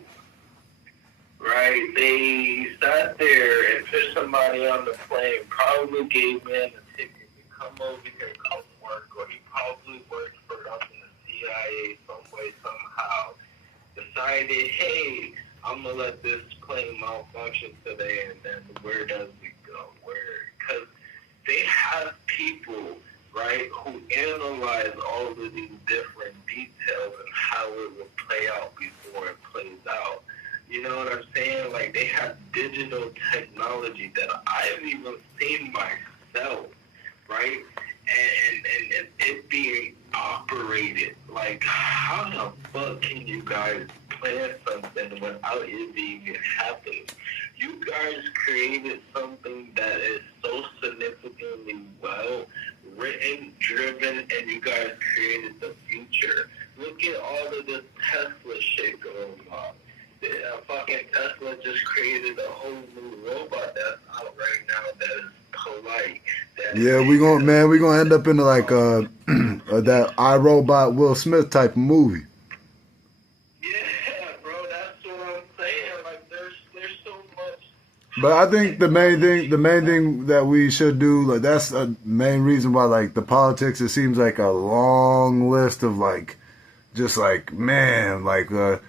Right? They sat there and put somebody on the plane, probably gave man a ticket to come over here and come work, or he probably worked for us in the CIA some way, somehow. Decided, hey, I'm going to let this plane malfunction today, and then where does it go? Where? Because they have people, right, who analyze all of these different details and how it will play out before it plays out. You know what I'm saying? Like, they have digital technology that I've even seen myself, right? And it being operated. Like, how the fuck can you guys plan something without it even happening? You guys created something that is so significantly well written, driven, and you guys created the future. Look at all of this Tesla shit going on. Fucking Tesla just created a whole new robot that's out right now that is polite. Yeah, we gonna end up in like that iRobot Will Smith type of movie. Yeah, bro, that's what I'm saying. Like, there's so much. But I think the main thing that we should do, like, that's a main reason why, like, the politics, it seems like a long list of, like, just like, man, like a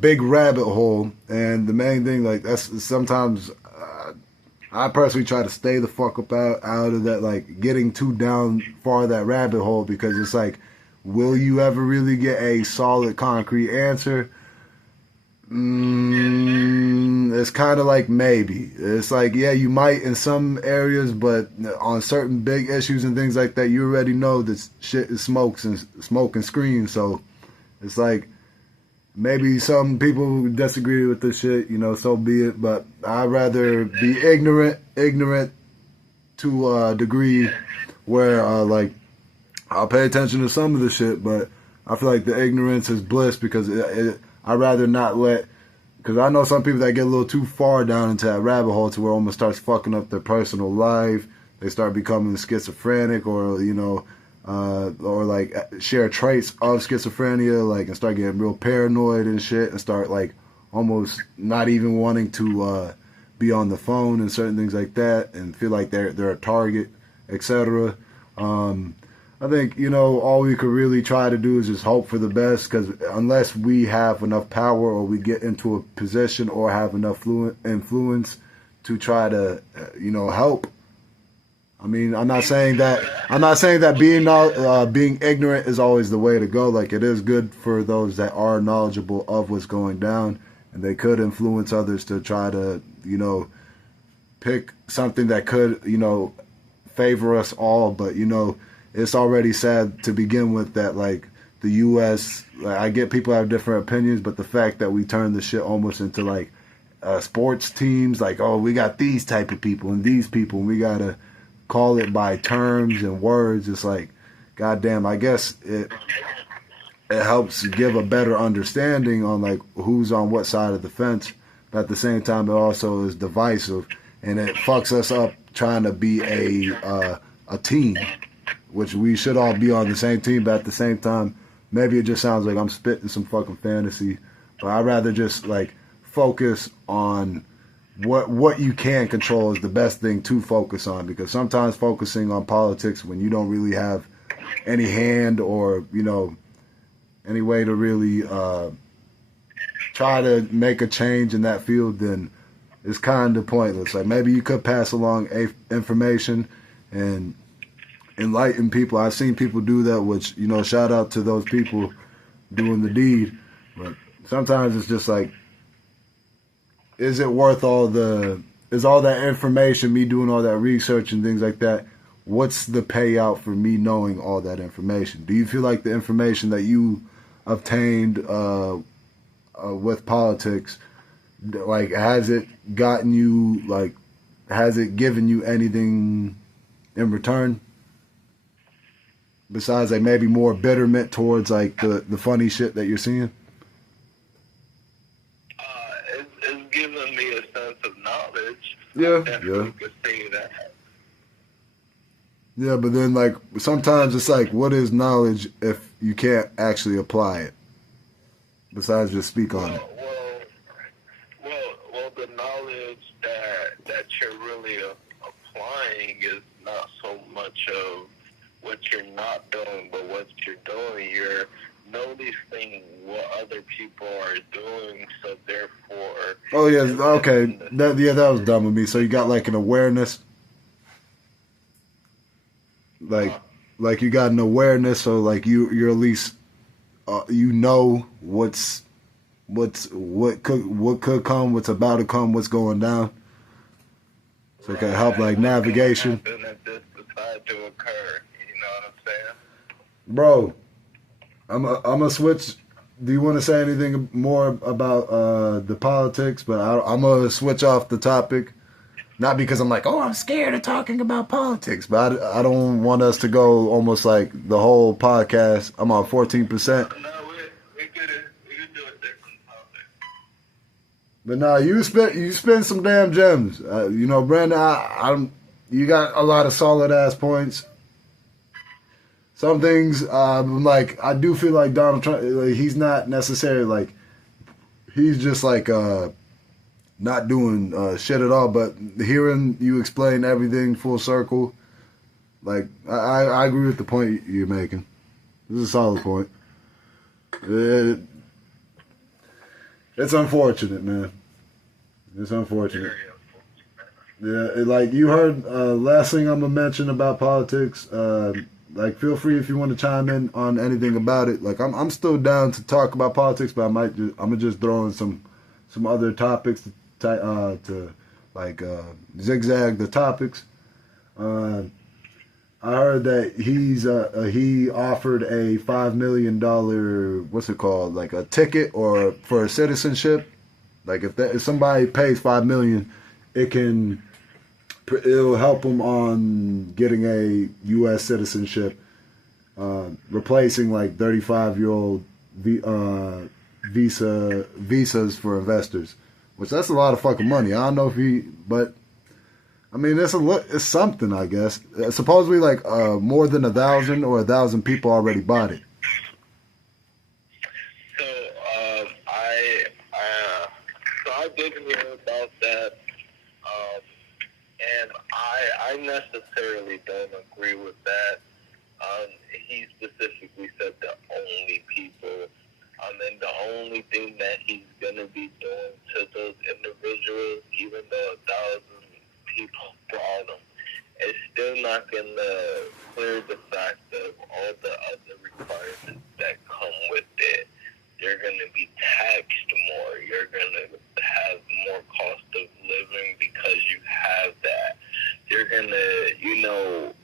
big rabbit hole. And the main thing, like, that's sometimes I personally try to stay the fuck up out of that, like, getting too down far that rabbit hole, because it's like, will you ever really get a solid, concrete answer? It's kind of like maybe. It's like, yeah, you might in some areas, but on certain big issues and things like that, you already know that shit is smoke and screen. So it's like, maybe some people disagree with this shit, you know, so be it. But I'd rather be ignorant to a degree where, like, I'll pay attention to some of the shit, but I feel like the ignorance is bliss, because I'd rather not because I know some people that get a little too far down into that rabbit hole to where it almost starts fucking up their personal life. They start becoming schizophrenic, or, you know, or like share traits of schizophrenia, like, and start getting real paranoid and shit, and start like almost not even wanting to be on the phone and certain things like that, and feel like they're a target, etc. I think, you know, all we could really try to do is just hope for the best, because unless we have enough power, or we get into a position, or have enough influence to try to, you know, help. I mean, I'm not saying that being ignorant is always the way to go. Like, it is good for those that are knowledgeable of what's going down, and they could influence others to try to, you know, pick something that could, you know, favor us all. But, you know, it's already sad to begin with that, like, the U.S., like, I get people have different opinions, but the fact that we turn the shit almost into, like, sports teams, like, oh, we got these type of people and these people, and we got to call it by terms and words. It's like, goddamn, I guess it helps give a better understanding on, like, who's on what side of the fence, but at the same time, it also is divisive, and it fucks us up trying to be a team, which we should all be on the same team. But at the same time, maybe it just sounds like I'm spitting some fucking fantasy, but I'd rather just, like, focus on what you can control is the best thing to focus on, because sometimes focusing on politics when you don't really have any hand, or, you know, any way to really try to make a change in that field, then it's kind of pointless. Like, maybe you could pass along information and enlighten people. I've seen people do that, which, you know, shout out to those people doing the deed. But sometimes it's just like, is it worth is all that information, me doing all that research and things like that, what's the payout for me knowing all that information? Do you feel like the information that you obtained with politics, like, has it gotten you, like, has it given you anything in return? Besides, like, maybe more bitterment towards, like, the funny shit that you're seeing? given me a sense of knowledge. Yeah, I definitely could say that. Yeah, but then like sometimes it's like, what is knowledge if you can't actually apply it? Besides just speak on it. Well, the knowledge that you're really applying is not so much of what you're not doing, but what you're doing. You're noticing what other people are doing, so therefore. Oh yeah, okay. That was dumb with me. So you got like an awareness, like you got an awareness, so like you're at least you know what could come, what's about to come, what's going down. So it can help like navigation. If this decide to occur, you know what I'm saying? Bro, I'm gonna switch. Do you want to say anything more about the politics? But I'm gonna switch off the topic. Not because I'm like, oh, I'm scared of talking about politics, but I don't want us to go almost like the whole podcast. I'm on 14%. No, we could do a different topic. But nah, you spend some damn gems. You know, Brandon, you got a lot of solid ass points. Some things, like I do feel like Donald Trump, like, he's not necessarily like, he's just like not doing shit at all. But hearing you explain everything full circle, like I agree with the point you're making. This is a solid point. It's unfortunate, man. It's unfortunate. Yeah, like you heard. Last thing I'm gonna mention about politics. Like, feel free if you want to chime in on anything about it. Like, I'm still down to talk about politics, but I'm gonna just throw in some other topics to zigzag the topics. I heard that he offered a $5 million, what's it called, like a ticket or for citizenship. Like if somebody pays $5 million, it'll help him on getting a U.S. citizenship, replacing like 35-year-old visas for investors, which that's a lot of fucking money. I don't know but I mean it's something, I guess. Supposedly like more than 1,000 or 1,000 people already bought it. So I did hear about that. And I necessarily don't agree with that. He specifically said the only people. And the only thing that he's going to be doing to those individuals, even though 1,000 people brought them, it's still not going to clear the fact of all the other requirements that come with it. You're going to be taxed more. You're going to have more cost of living because you have that. You're going to,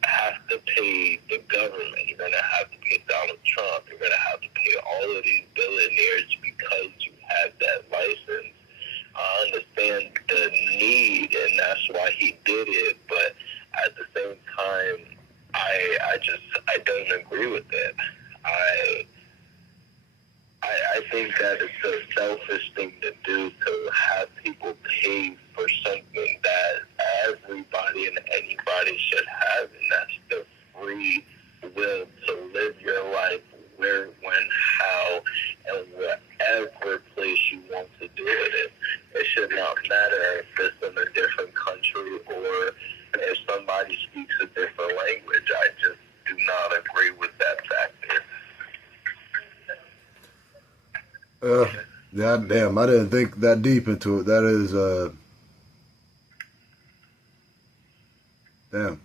have to pay the government. You're going to have to pay Donald Trump. You're going to have to pay all of these billionaires because you have that license. I understand the need, and that's why he did it. But at the same time, I don't agree with it. I think that it's a selfish thing to do, to have people pay for something that everybody and anybody should have, and that's the free will to live your life where, when, how, and whatever place you want to do it in. It should not matter if it's in a different country or if somebody speaks a different language. I just do not agree with that factor. God damn, I didn't think that deep into it. That is, damn.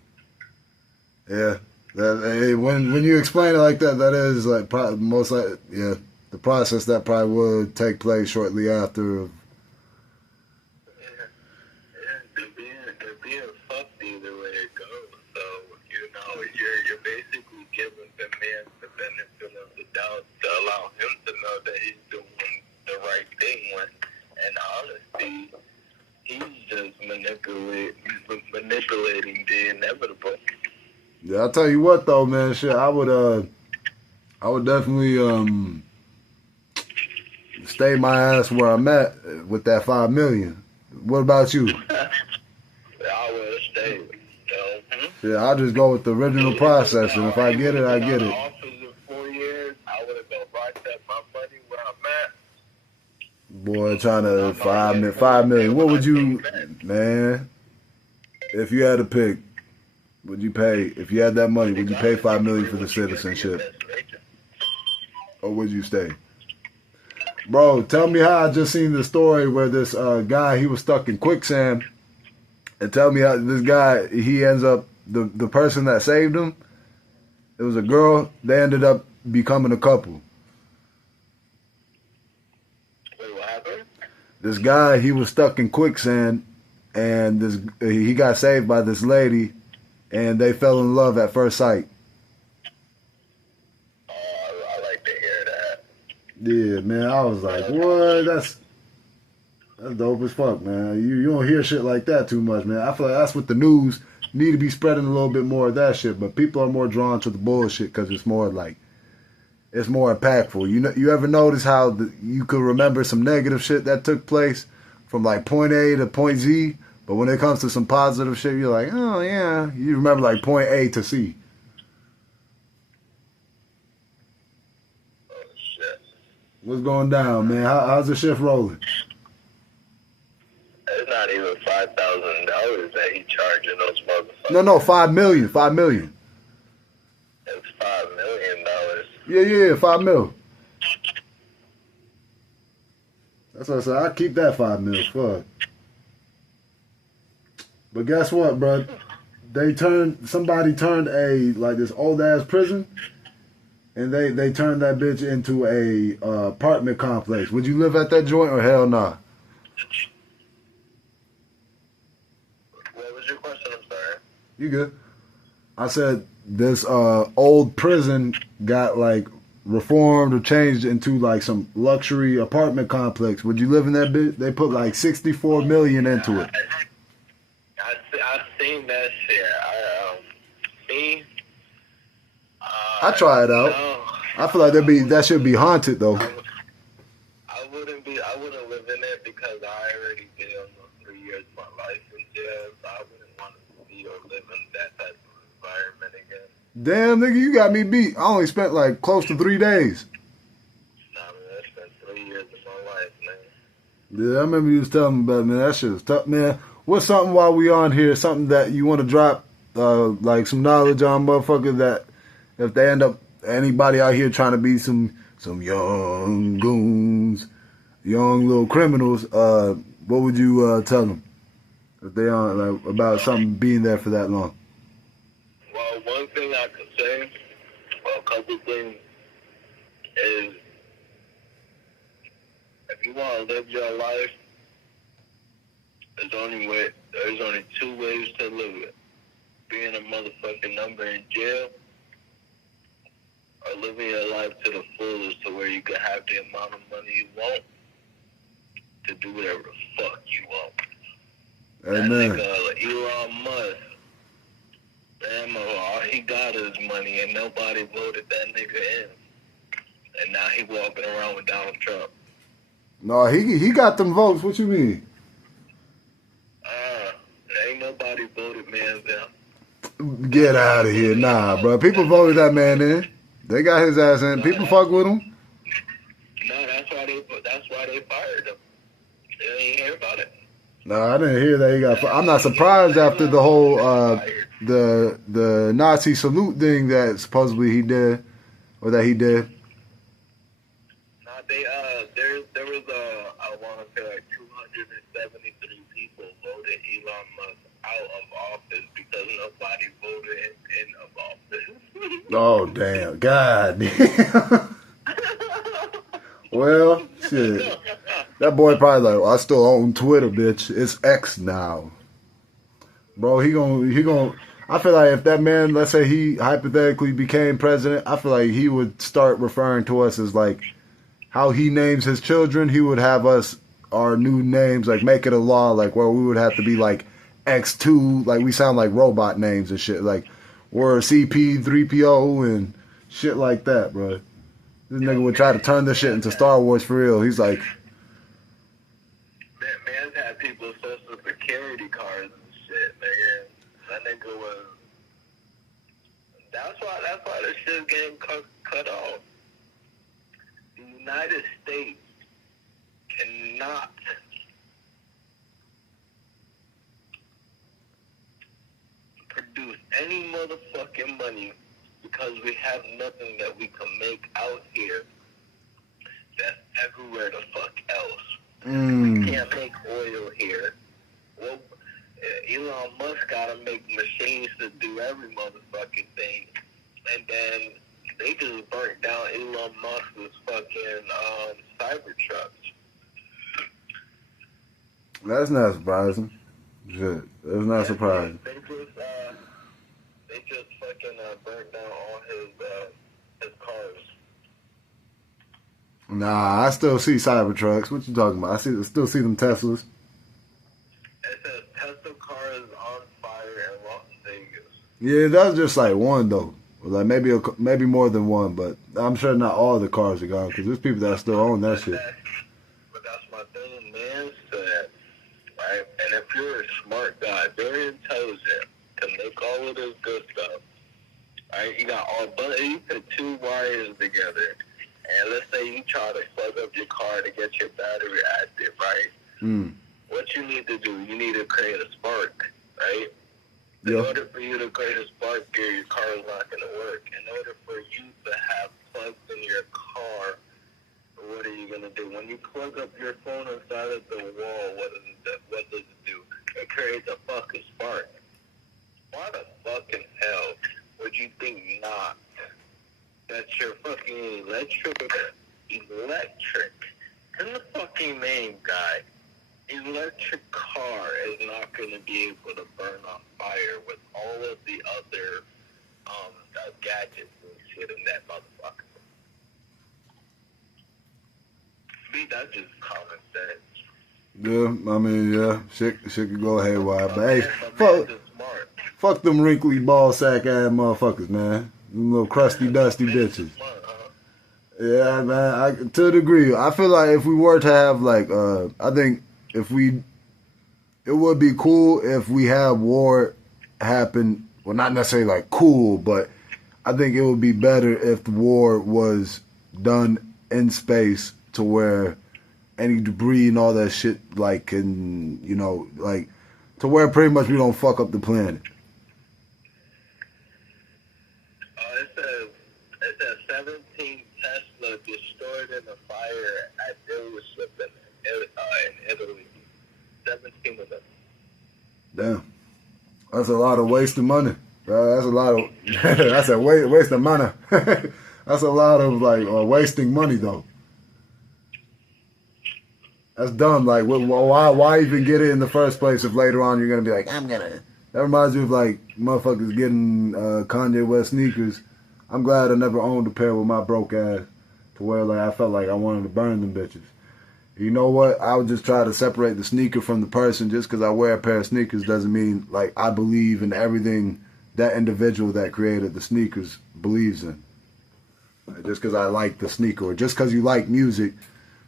Yeah. When you explain it like that, that is like most like, yeah, the process that probably would take place shortly after. They're being fucked either way it goes. So, you're basically giving the man the benefit of the doubt to allow him to know that he's doing the right thing when, in honesty, he's just manipulating the inevitable. Yeah, I'll tell you what though, man. Shit, I would definitely stay my ass where I'm at with that $5 million. What about you? I would have stayed. Yeah, I'll just go with the original process, and if I get it, I get it. Office in 4 years, I would have been right at my money where I'm at. Boy, trying to 5 million. What would you, man? If you had to pick, would you pay? If you had that money, would you pay 5 million for the citizenship, or would you stay? Bro, tell me how I just seen the story where this guy, he was stuck in quicksand, and tell me how this guy, he ends up, the person that saved him, it was a girl, they ended up becoming a couple. Wait, what happened? This guy, he was stuck in quicksand, and he got saved by this lady, and they fell in love at first sight. I like to hear that. Yeah, man, I was like, what? That's dope as fuck, man. You don't hear shit like that too much, man. I feel like that's what the news need to be spreading a little bit more of that shit, but people are more drawn to the bullshit because it's more like, it's more impactful. You ever notice how you could remember some negative shit that took place from like point A to point Z, but when it comes to some positive shit, you're like, oh yeah, you remember like point A to C. Oh, shit. What's going down, man? How's the shift rolling? It's not even $5,000 that he charging those motherfuckers. No, 5 million, 5 million. It's $5 million. Yeah, 5 mil. That's what I said. I keep that 5 mil. Fuck. But guess what, bro? Somebody turned this old ass prison, and they turned that bitch into a apartment complex. Would you live at that joint or hell nah? What was your question? I'm sorry. You good? I said this old prison got like reformed or changed into like some luxury apartment complex. Would you live in that bitch? They put like 64 million into it. I've seen that shit. I try it out. No, I feel like that should be haunted though. I wouldn't live in it because I already did almost 3 years of my life in jail, so I wouldn't want to be or live in that type of environment again. Damn, nigga, you got me beat. I only spent like close to 3 days. Nah, man, that's been 3 years of my life, man. Yeah, I remember you was telling me about it, man. That shit was tough, man. What's something while we on here, something that you want to drop, like some knowledge on, motherfucker, that if they end up, anybody out here trying to be some young goons, young little criminals, what would you tell them if they on like about something being there for that long? Well, one thing I could say, well, a couple things, is if you want to live your life, there's only 2 ways to live it. Being a motherfucking number in jail, or living your life to the fullest to where you can have the amount of money you want to do whatever the fuck you want. Amen. That nigga Elon Musk, damn, all he got is money and nobody voted that nigga in. And now he walking around with Donald Trump. No, he got them votes. What you mean? Ain't nobody voted man down. Get out of here. Nah, bro. People voted that man in. They got his ass in. People fuck with him. No, that's why they fired him. They ain't hear about it. No, I didn't hear that he got. I'm not surprised after the whole the Nazi salute thing that supposedly he did, or that he did. No, there was I want to say like 273 people voted Elon Musk out of office because nobody voted him in of office. Oh damn! God damn. Well, shit. That boy probably like, I still own Twitter, bitch. It's X now. Bro, he gon' I feel like if that man, let's say he hypothetically became president, I feel like he would start referring to us as like how he names his children. He would have us, our new names, like make it a law, like where we would have to be like X2, like we sound like robot names and shit. Like we're CP3PO and shit like that, bro. This nigga would try to turn this shit into Star Wars for real. He's like, Man's had had people's social security cards and shit, nigga. That nigga was. That's why the shit's getting cut off. The United States cannot produce any motherfucking money because we have nothing that we can make out here that's everywhere the fuck else. We can't make oil here. Well, Elon Musk gotta make machines to do every motherfucking thing. And then they just burnt down Elon Musk's fucking Cybertrucks. That's not surprising. Shit, that's not surprising. They just fucking burnt down all his cars. Nah, I still see Cybertrucks. What you talking about? I still see them Teslas. It says Tesla cars on fire in Las Vegas. Yeah, that's just like one though. Like maybe more than one, but I'm sure not all the cars are gone because there's people that still own that shit. But that's my thing, man. Said, right? And if you're a smart guy, very intelligent, to make all of this good stuff, right? You got you put two wires together, and let's say you try to plug up your car to get your battery active, right? What you need to do, you need to create a spark, right? In order for you to create a spark gear, your car is not going to work. In order for you to have plugs in your car, what are you going to do? When you plug up your phone inside of the wall, what does it do? It creates a fucking spark. Why the fucking hell would you think not that your fucking electric, in the fucking name, guy, electric car is not going to be able to burn on fire with all of the other gadgets and shit in that motherfucker. Me, that's just common sense. Yeah, I mean, yeah, shit could go haywire. But hey, fuck them wrinkly ball sack ass motherfuckers, man. Them little crusty, dusty bitches. Yeah, man, to a degree. I feel like if we were to have, like, I think it would be cool if we had war happen. Well, not necessarily like cool, but I think it would be better if the war was done in space to where any debris and all that shit, like, can, you know, like, to where pretty much we don't fuck up the planet. It says 17 Tesla destroyed in a fire at dealership in Italy. 17 of them. Damn. That's a lot of wasted money. Bro. That's a lot of, that's a waste of money. That's a lot of, like, wasting money, though. That's dumb. Like, why even get it in the first place if later on you're going to be like, That reminds me of, like, motherfuckers getting Kanye West sneakers. I'm glad I never owned a pair with my broke ass to where, like, I felt like I wanted to burn them bitches. You know what? I would just try to separate the sneaker from the person. Just because I wear a pair of sneakers doesn't mean, like, I believe in everything that individual that created the sneakers believes in. Like, just because I like the sneaker, or just because you like music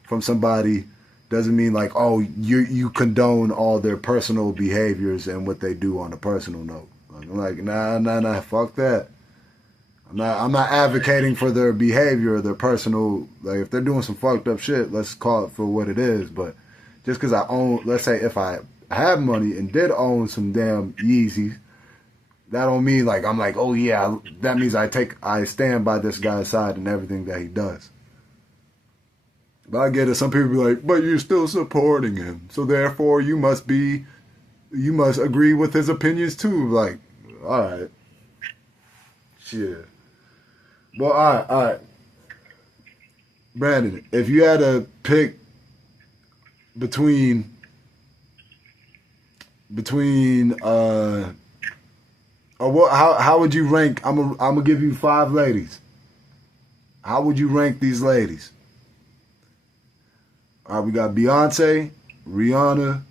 from somebody doesn't mean, like, oh, you condone all their personal behaviors and what they do on a personal note. Like, I'm like, nah, fuck that. I'm not advocating for their behavior or their personal, like, if they're doing some fucked up shit, let's call it for what it is. But just because I own, let's say if I have money and did own some damn Yeezys, that don't mean, like, I'm like, oh yeah, that means I stand by this guy's side and everything that he does. But I get it, some people be like, but you're still supporting him, so therefore you must agree with his opinions too. Like, alright. Shit. Well, alright. Brandon, if you had to pick between how would you rank? I'm gonna give you 5 ladies. How would you rank these ladies? All right, we got Beyonce, Rihanna,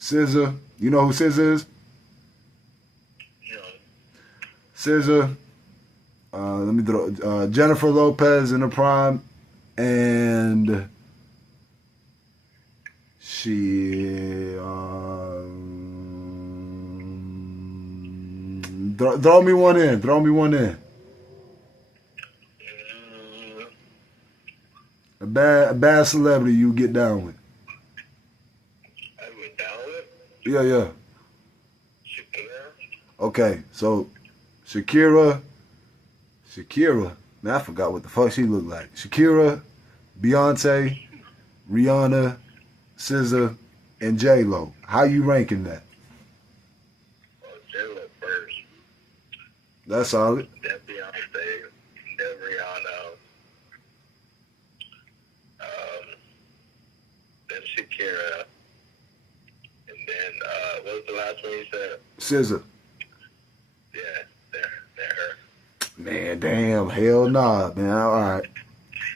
SZA. You know who SZA is? SZA. Let me throw Jennifer Lopez in her prime, and Shit. Throw me one in. Throw me one in. A bad celebrity you get down with. I went down with Yeah. Shakira. Okay, so Shakira. Man, I forgot what the fuck she looked like. Shakira, Beyonce, Rihanna, SZA, and J-Lo. How you ranking that? Oh, J-Lo first. That's solid. Then Beyonce. Then Rihanna. Then Shakira. And then, what was the last one you said? SZA. Yeah, they're her. Man, damn, hell nah, man. All right.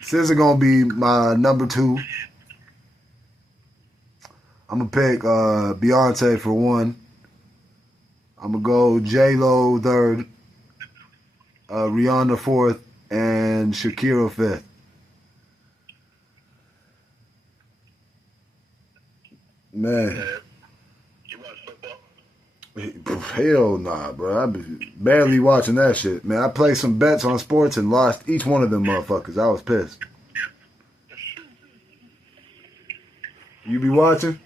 SZA gonna be my number 2. I'm gonna pick Beyonce for 1. I'm gonna go J-Lo 3rd, Rihanna 4th, and Shakira 5th. Man, You watch football? hell nah, bro. I be barely watching that shit. Man, I played some bets on sports and lost each one of them motherfuckers. I was pissed. You be watching?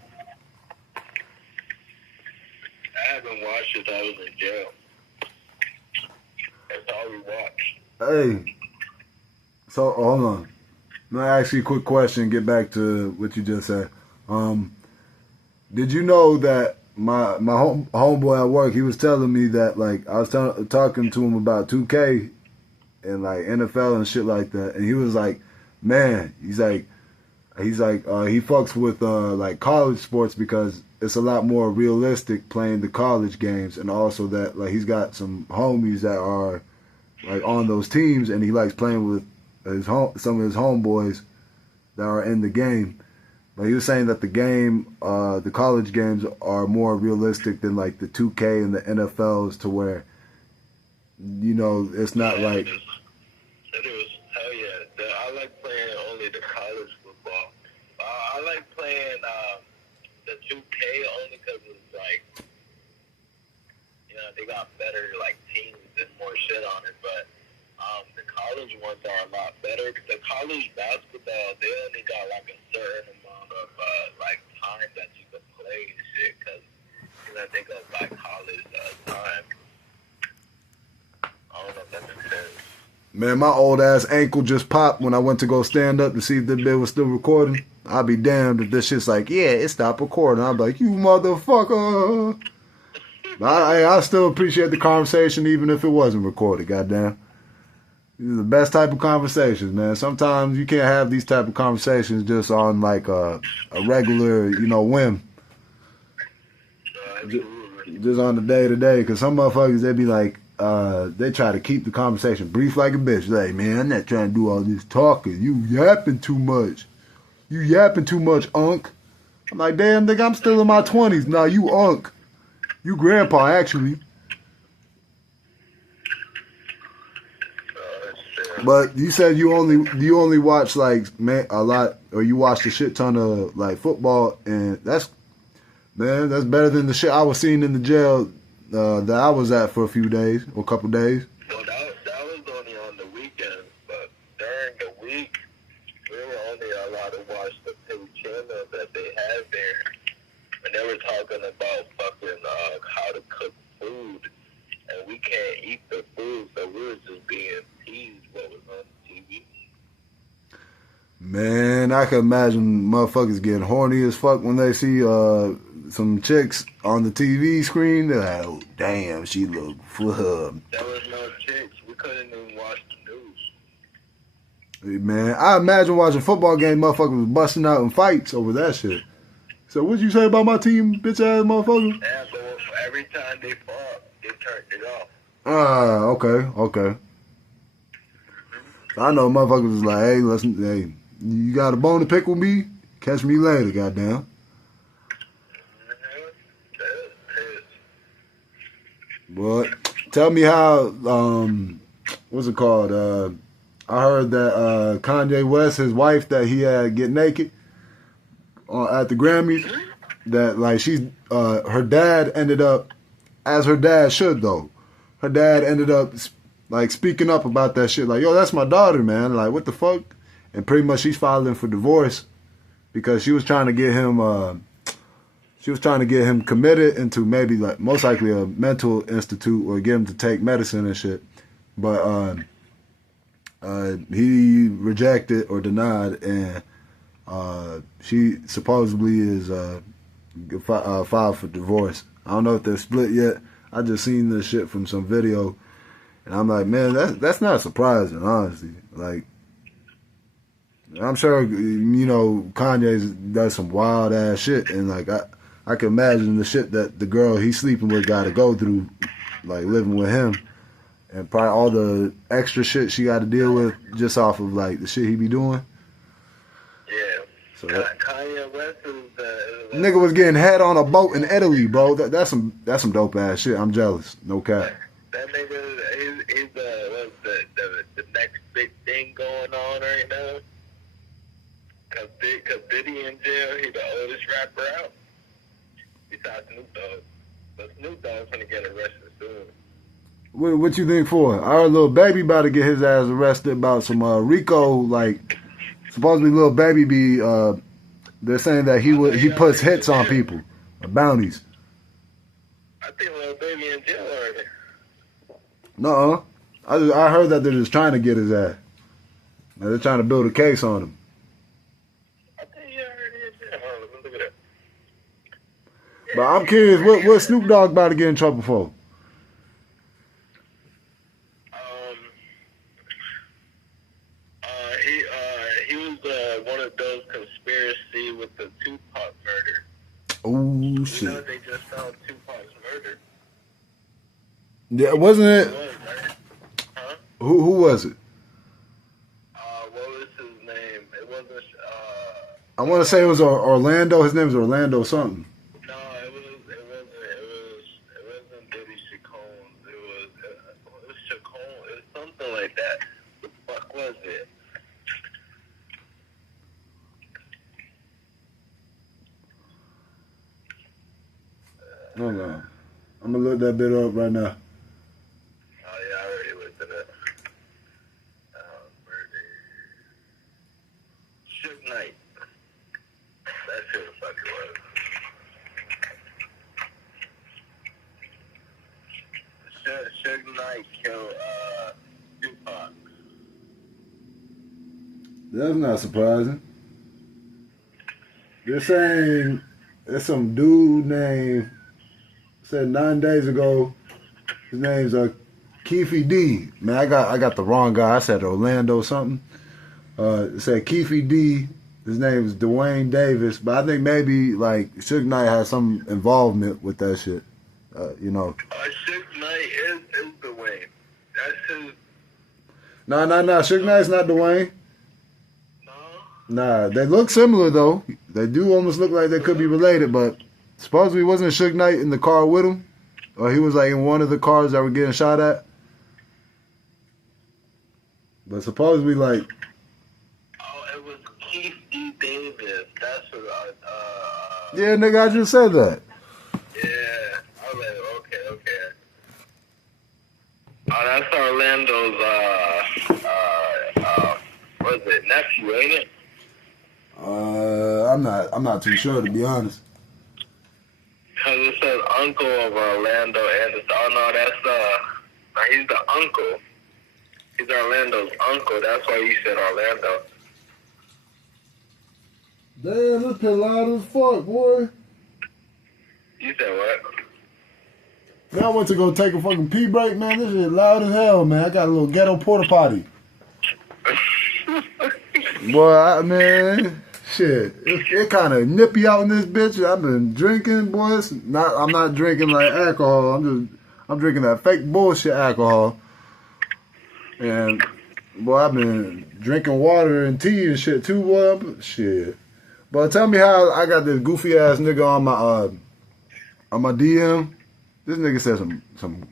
I haven't watched it. I was in jail. That's all we watched. Hey. So, hold on. Let me ask you a quick question. Get back to what you just said. Did you know that my homeboy at work, he was telling me that, like, I was talking to him about 2K and, like, NFL and shit like that. And he was like, man, he's like, he fucks with, like, college sports because it's a lot more realistic playing the college games. And also that, like, he's got some homies that are, like, on those teams. And he likes playing with some of his homeboys that are in the game. But he was saying that the game, the college games are more realistic than like the 2K and the NFLs, to where, you know, it's not like. It is. Hell yeah. I like playing only the college football. I like playing the 2K only because it's like, you know, they got better like teams and more shit on it. But the college ones are a lot better. The college basketball, they only got like a certain amount of like time that you can play and shit, because you know they go by college time. I don't know if that makes sense. Man, my old ass ankle just popped when I went to go stand up to see if the bit was still recording. I'd be damned if this shit's like, yeah, it stopped recording. I'd be like, you motherfucker. But I still appreciate the conversation even if it wasn't recorded, goddamn. These are the best type of conversations, man. Sometimes you can't have these type of conversations just on like a regular, you know, whim. Just on the day-to-day. Because some motherfuckers, they be like, they try to keep the conversation brief like a bitch. Like, man, I'm not trying to do all this talking. You yapping too much. You yapping too much, unk. I'm like, damn, nigga, I'm still in my 20s. Nah, you unk. You grandpa, actually. But you said you only watch like a lot, or you watched a shit ton of like football, and that's better than the shit I was seeing in the jail that I was at for a few days or a couple days. Well, that was only on the weekends, but during the week, we were only allowed to watch the two channels that they had there, and they were talking about fucking how to cook food, and we can't eat the food, so we were just being teased what was on TV. Man, I can imagine motherfuckers getting horny as fuck when they see some chicks on the TV screen. They're like, oh, damn, she look full. There was no chicks. We couldn't even watch the news. Man, I imagine watching football game, motherfuckers was busting out in fights over that shit. So what'd you say about my team, bitch ass motherfuckers? Yeah, but every time they fought, they turned it off. Okay. I know motherfuckers was like, hey, listen, hey, you got a bone to pick with me? Catch me later, goddamn. But tell me how, what's it called? I heard that Kanye West, his wife, that he had get naked at at the Grammys that like her dad ended up, as her dad should though, her dad ended up like speaking up about that shit. Like, yo, that's my daughter, man. Like, what the fuck? And pretty much she's filing for divorce because she was trying to get him. She was trying to get him committed into maybe like most likely a mental institute or get him to take medicine and shit. But he rejected or denied, and she supposedly is filed for divorce. I don't know if they're split yet. I just seen this shit from some video, and I'm like, man, that's not surprising, honestly. Like, I'm sure, you know, Kanye does some wild ass shit, and like I can imagine the shit that the girl he's sleeping with got to go through, like living with him, and probably all the extra shit she got to deal with just off of like the shit he be doing. Yeah. So Kanye West is nigga was getting head on a boat in Italy, bro. That's some dope ass shit. I'm jealous. No cap. That nigga, he's the next big thing going on right now. Cause Diddy in jail, he the oldest rapper out. Besides Snoop Dogg. But Snoop Dogg's gonna get arrested soon. What you think for? Our little baby about to get his ass arrested about some Rico, like supposedly little baby be they're saying that he puts hits on people, bounties. I think Lil Baby in jail already. Nuh-uh. I heard that they're just trying to get his ass. They're trying to build a case on him. I think he already in jail. Hold on, let me look at that. But I'm curious, what Snoop Dogg about to get in trouble for? He was one of those conspiracy with the Tupac murder. Oh shit! You know they just found Tupac's murder. Yeah, wasn't it? It was, right? Huh? Who was it? What was his name? It wasn't. I want to say it was Orlando. His name is Orlando something. No, it wasn't Diddy Chacon. It was Chacon. It was something like that. What the fuck was it? Hold on. I'm gonna look that bit up right now. Oh yeah, I already looked at it. Murder. Suge Knight. That's who the fuck it was. Suge Knight killed Tupac. That's not surprising. They're saying there's some dude named, said 9 days ago, his name's Keefe D. Man, I got the wrong guy. I said Orlando something. It said Keefe D. His name is Dwayne Davis, but I think maybe like Suge Knight has some involvement with that shit. You know. Suge Knight is Dwayne. That's his. No. Suge Knight's not Dwayne. No. Nah, they look similar though. They do almost look like they could be related, but supposedly wasn't Suge Knight in the car with him? Or he was like in one of the cars that were getting shot at? But supposedly like... Oh, it was Keith D. Davis. That's what yeah, nigga, I just said that. Yeah. I was like, okay. Oh, that's Orlando's, what is it, nephew, ain't it? I'm not too sure, to be honest. Because it says uncle of Orlando, and it's, oh no, that's, he's the uncle. He's Orlando's uncle, that's why you said Orlando. Damn, this shit loud as fuck, boy. You said what? Man, I went to go take a fucking pee break, man. This shit loud as hell, man. I got a little ghetto porta potty. Boy, man, shit. It kind of nippy out in this bitch. I've been drinking, boy. I'm not drinking like alcohol. I'm drinking that fake bullshit alcohol. And boy, I've been drinking water and tea and shit too, boy. Shit. But tell me how I got this goofy ass nigga on my DM. This nigga said some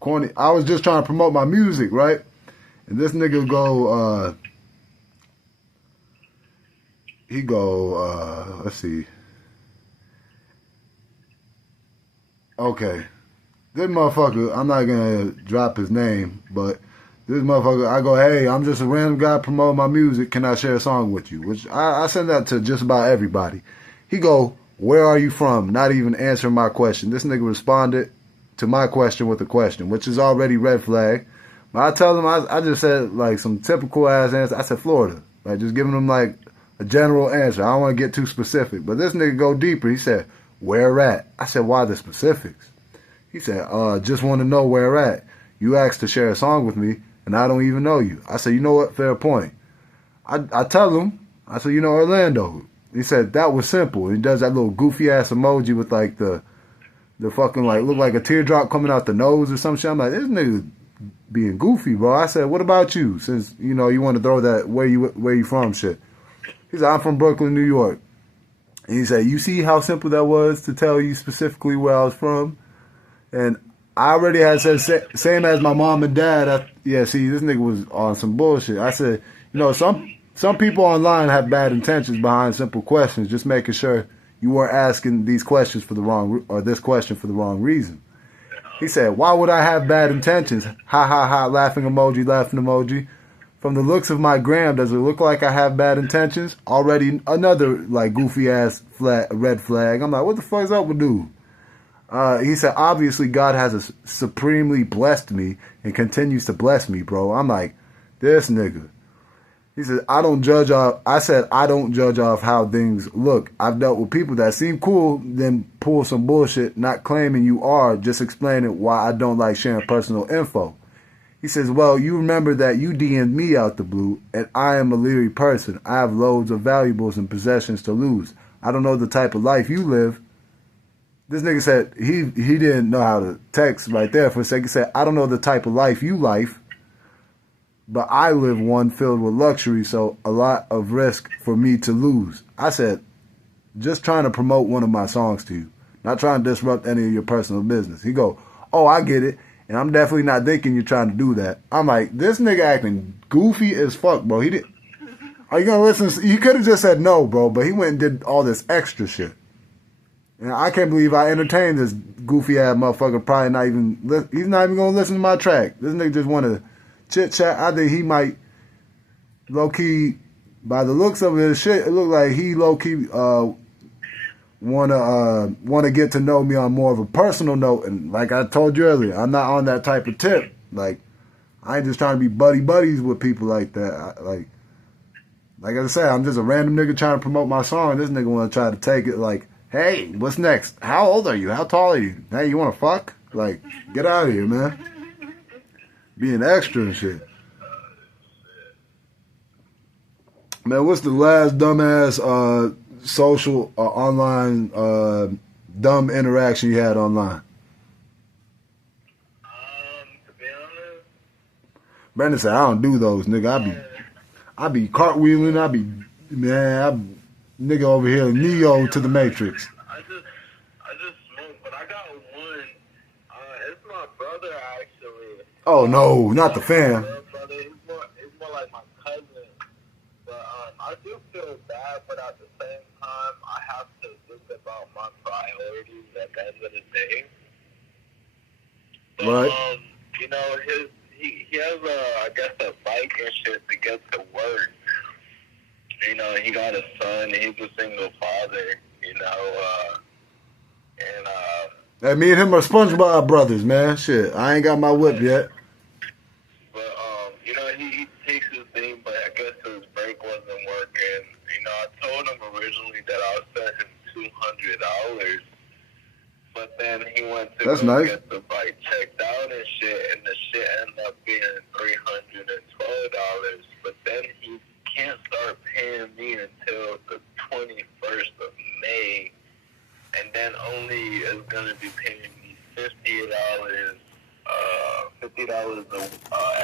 corny. I was just trying to promote my music, right? And this nigga go, he go, let's see. Okay. This motherfucker, I'm not gonna drop his name, but this motherfucker, I go, hey, I'm just a random guy promoting my music. Can I share a song with you? Which I send that to just about everybody. He go, where are you from? Not even answering my question. This nigga responded to my question with a question, which is already red flag. But I tell him, I just said like some typical ass answer. I said Florida. Like just giving him like a general answer. I don't want to get too specific. But this nigga go deeper. He said, where at? I said, why the specifics? He said, just want to know where at. You asked to share a song with me, and I don't even know you. I said, you know what? Fair point. I tell him, I said, you know Orlando. He said, that was simple. He does that little goofy ass emoji with like the fucking like, look like a teardrop coming out the nose or some shit. I'm like, this nigga being goofy, bro. I said, what about you? Since, you know, you want to throw that where you from shit. He said, I'm from Brooklyn, New York. And he said, you see how simple that was to tell you specifically where I was from? And I already had said, same as my mom and dad. Yeah, see, this nigga was on some bullshit. I said, you know, some people online have bad intentions behind simple questions, just making sure you weren't asking these questions for the wrong, or this question for the wrong reason. He said, why would I have bad intentions? Ha ha ha, laughing emoji. From the looks of my gram, does it look like I have bad intentions? Already another like goofy ass red flag. I'm like, what the fuck's up with dude? He said, obviously God has supremely blessed me and continues to bless me, bro. I'm like, this nigga. He said, I don't judge off how things look. I've dealt with people that seem cool, then pull some bullshit, not claiming you are, just explaining why I don't like sharing personal info. He says, well, you remember that you DM'd me out the blue, and I am a leery person. I have loads of valuables and possessions to lose. I don't know the type of life you live. This nigga said he didn't know how to text right there for a second. He said, I don't know the type of life you live, but I live one filled with luxury, so a lot of risk for me to lose. I said, just trying to promote one of my songs to you, not trying to disrupt any of your personal business. He go, oh, I get it. And I'm definitely not thinking you're trying to do that. I'm like, this nigga acting goofy as fuck, bro. He didn't. Are you gonna listen? You could have just said no, bro. But he went and did all this extra shit. And I can't believe I entertained this goofy ass motherfucker. Probably not even. He's not even gonna listen to my track. This nigga just want to chit chat. I think he might low key. By the looks of his shit, it looked like he low key wanna get to know me on more of a personal note. And like I told you earlier, I'm not on that type of tip. Like I ain't just trying to be buddies with people like that. Like I said, I'm just a random nigga trying to promote my song. And this nigga wanna try to take it like, hey, what's next? How old are you? How tall are you? Hey, you wanna fuck? Like, get out of here, man. Being extra and shit. Man, what's the last dumbass social or online dumb interaction you had online? To be honest, Brandon said, I don't do those, nigga. I be cartwheeling. Nigga over here, Neo to the Matrix. I just smoke, but I got one. It's my brother actually. Oh no, not the fan. Brother, he's more like my cousin. But I do feel bad, but at the same time, I have to think about my priorities at the end of the day. But, Right. you know, he has I guess a bike and shit to get to work. You know, he got a son. He's a single father. You know, Hey, me and him are SpongeBob brothers, man. Shit, I ain't got my whip yet. but you know, he takes his thing, but I guess his brake wasn't working. You know, I told him originally that I would send him $200, but then he went to That's go nice. get the bike checked out and shit, and the shit ended up being $312. But then he can't start paying me until the 21st of May, and then only is gonna be paying me $50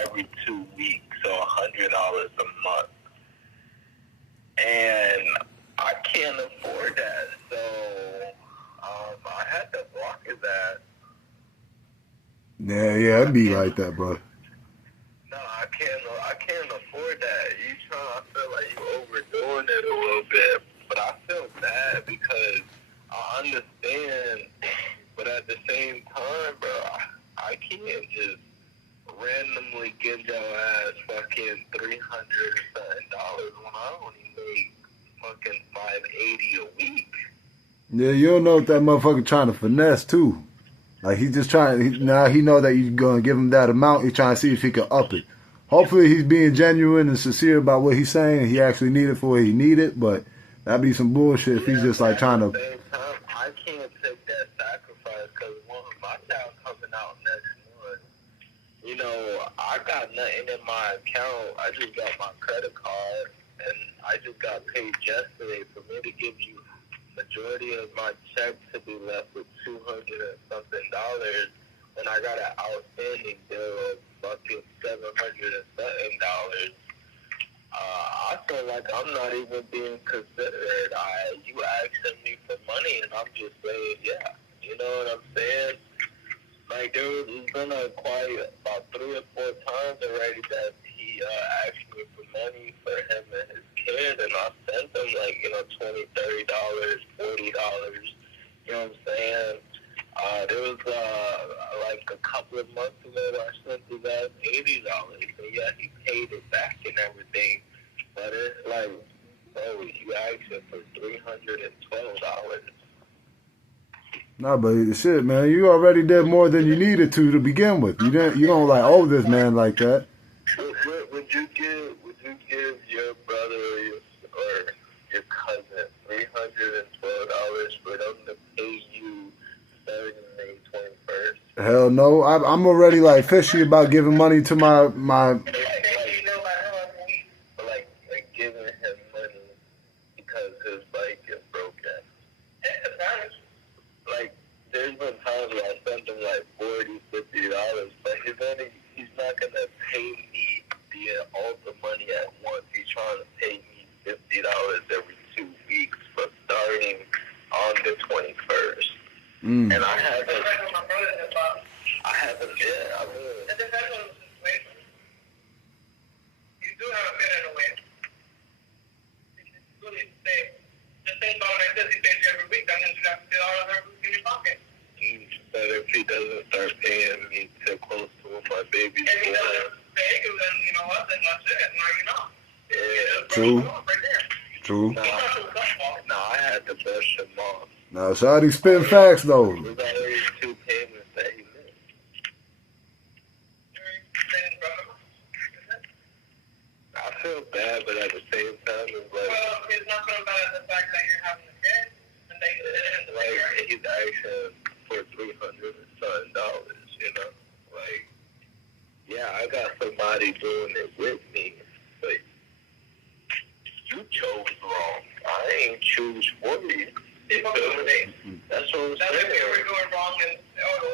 every 2 weeks, so $100 a month. And I can't afford that, so I had to block his ass. Yeah, it'd be like that, bro. No, I can't afford that. I feel like you overdoing it a little bit, but I feel bad because I understand, but at the same time, bro, I can't just randomly give your ass fucking $300 and something when I only make fucking $580 a week. Yeah, you don't know if that motherfucker trying to finesse too. Like he's just trying. Now he know that you're gonna give him that amount. He's trying to see if he can up it. Hopefully he's being genuine and sincere about what he's saying. And he actually need it for what he need it. But that'd be some bullshit if he's just like trying to. At the same time, I can't take that sacrifice because one, my child coming out next month. You know, I got nothing in my account. I just got my credit card, and I just got paid yesterday. For me to give you majority of my check to be left with $200 and something when I got an outstanding bill of fucking $700 and something. I feel like I'm not even being considered. You asking me for money, and I'm just saying, yeah. You know what I'm saying? Like, there's been about 3 or 4 times already that he asked me for money for him and his kid, and I sent him, like, you know, $20, $30, $40. You know what I'm saying? There was, like, a couple of months ago where I sent his ass $80. So, yeah, he paid it back and everything. But it's like, bro, you asking for $312. Nah, but shit, man, you already did more than you needed to begin with. You don't like owe this man like that. Would you give your brother or your cousin $312 for them to pay you starting May 21st? Hell no, I'm already like fishy about giving money to my. Like giving him money because his bike is broken. Like, there's been times where I sent him like $40, $50, but he's not gonna pay me all the money at once. He's trying to pay me $50 every 2 weeks, but starting on the 21st. And I haven't. Yeah, I mean. It depends on the situation. You do have a bit in a way. It's really safe. Just think about it like this. He pays you every week. That means you have to pay all of every week in your pocket. But if he doesn't start paying me too close to when my baby's born. If he doesn't pay you, then you know what? Then that's it. Now you know. Yeah. True. Right there. True. Nah, I had to brush him off. Now, Shawty spit facts though. There's already 2 payments that he missed. I feel bad, but at the same time, it's like. Well, it's not so bad as the fact that you're having a kid, and like he's asking for $300 and something, you know. Like, yeah, I got somebody doing it with me, but you chose wrong. I ain't choose for you. That's what I'm saying. That's if you were doing wrong and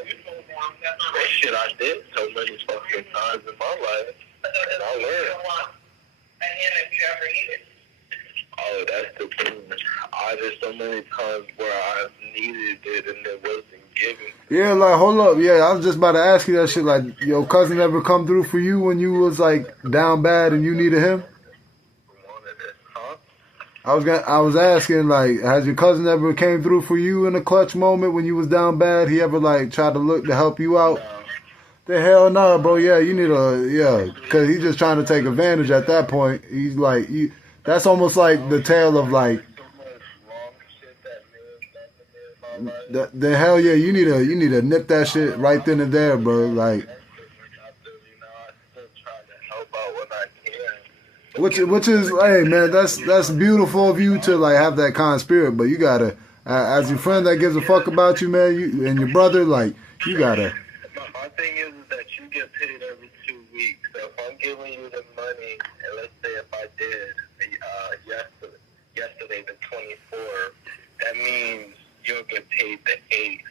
you chose wrong. That's not that shit I did so many fucking times in my life, and I learned. And then if you ever need it. Oh, that's the thing. There's so many times where I've needed it and it wasn't given. Yeah, like, hold up. Yeah, I was just about to ask you that shit. Like, your cousin ever come through for you when you was, like, down bad and you needed him? Huh? I was asking, like, has your cousin ever came through for you in a clutch moment when you was down bad? He ever, like, tried to look to help you out? No. The hell no, bro. Yeah, you need because he's just trying to take advantage at that point. He's like, that's almost like the tale of, like, the hell yeah, you need to nip that shit right then and there, bro. Like, which is, hey man, that's beautiful of you to like have that kind of spirit, but you gotta, as your friend that gives a fuck about you, man, you and your brother, like, you gotta. My thing is that you get paid every 2 weeks. So if I'm giving you the money, and let's say if I did yesterday the 24th, that means you'll get paid the 8th.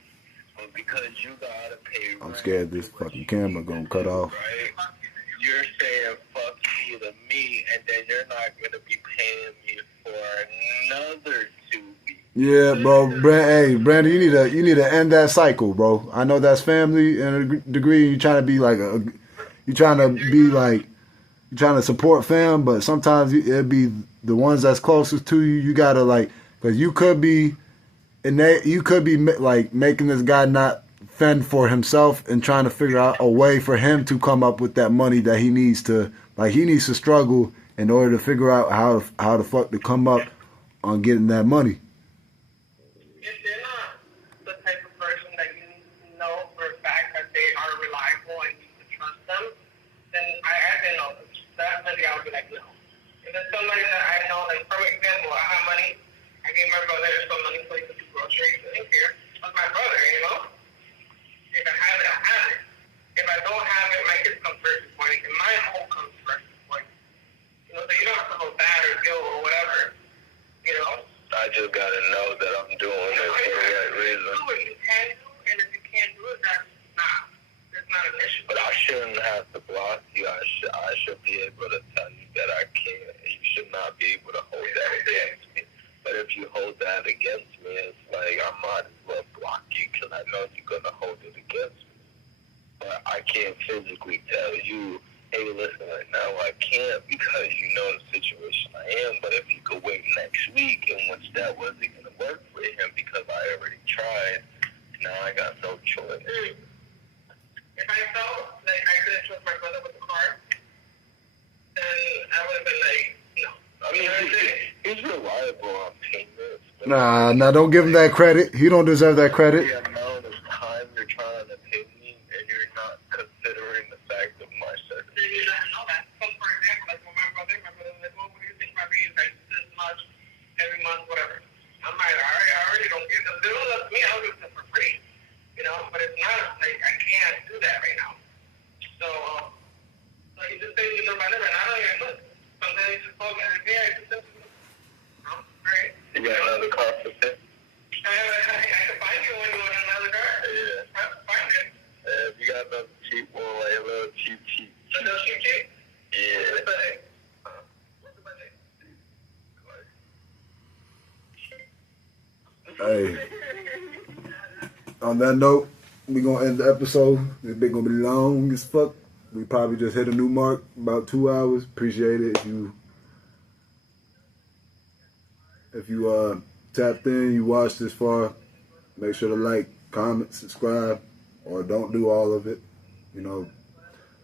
But because you gotta pay rent, I'm scared this fucking camera gonna cut off. Right? You're saying fuck you to me, and then you're not gonna be paying me for another 2 weeks. Yeah, bro. Brandon, you need to end that cycle, bro. I know that's family in a degree. You're trying to be like you're trying to support fam, but sometimes it'd be the ones that's closest to you, you gotta like, because you could be, like making this guy not fend for himself and trying to figure out a way for him to come up with that money that he needs to, like he needs to struggle in order to figure out how the fuck to come up on getting that money. If they're not the type of person that you know for a fact that they are reliable and you can trust them, then I can know. Definitely, I would be like, no. If it's somebody that I know, like, for example, I have money, I gave my brother some money so he could do groceries in here. That's my brother, you know? If I have it, I have it. If I don't have it, my kids come first before anything. My home comes first before anything. You know, so you don't have to hold bad or guilt or whatever. You know? I just gotta know that I'm doing it for the right reason. Do what you can do, and if you can't do it, that's not. It's not an issue. But I shouldn't have to block you. I should be able to tell you that I can't. You should not be able to hold that against me. But if you hold that against me, it's like I might as well block you because I know you're gonna hold it against me. But I can't physically tell you, hey, listen, right now I can't because you know the situation I am. But if you could wait next week, in which that wasn't gonna work for him because I already tried, now I got no choice. If I felt like I couldn't trust my brother with the car, then I would have been like, no. I mean, he's reliable on payments. Nah, don't give him that credit. He don't deserve that credit. The amount of time you're trying to pay me, and you're not considering the fact of my circumstances. You don't know that. So, for example, like with my brother was like, well, what do you think my pay is like this much every month, whatever. I'm like, I already don't get them. They don't love me, I'll give them for free. You know, but it's not like I can't do that right now. So, you just say you know my number, and I don't even look. Sometimes you just call me and say, hey, I just sent you. Right? You got another car for sale? I can find you when you want another car. Yeah. Find it. If you got another cheap one, like a little cheap. A little cheap? Yeah. What's the budget? What's the budget? Hey. On that note, we gonna end the episode. This bit gonna be long as fuck. We probably just hit a new mark, about 2 hours. Appreciate it if you tapped in, you watched this far. Make sure to like, comment, subscribe, or don't do all of it. You know,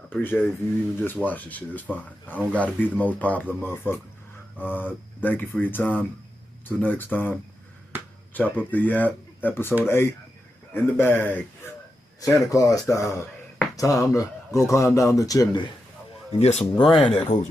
I appreciate it if you even just watch this shit. It's fine. I don't gotta be the most popular motherfucker. Thank you for your time. Till next time. Chop Up The Yap, episode 8. In the bag, Santa Claus style. Time to go climb down the chimney and get some granite, Coach.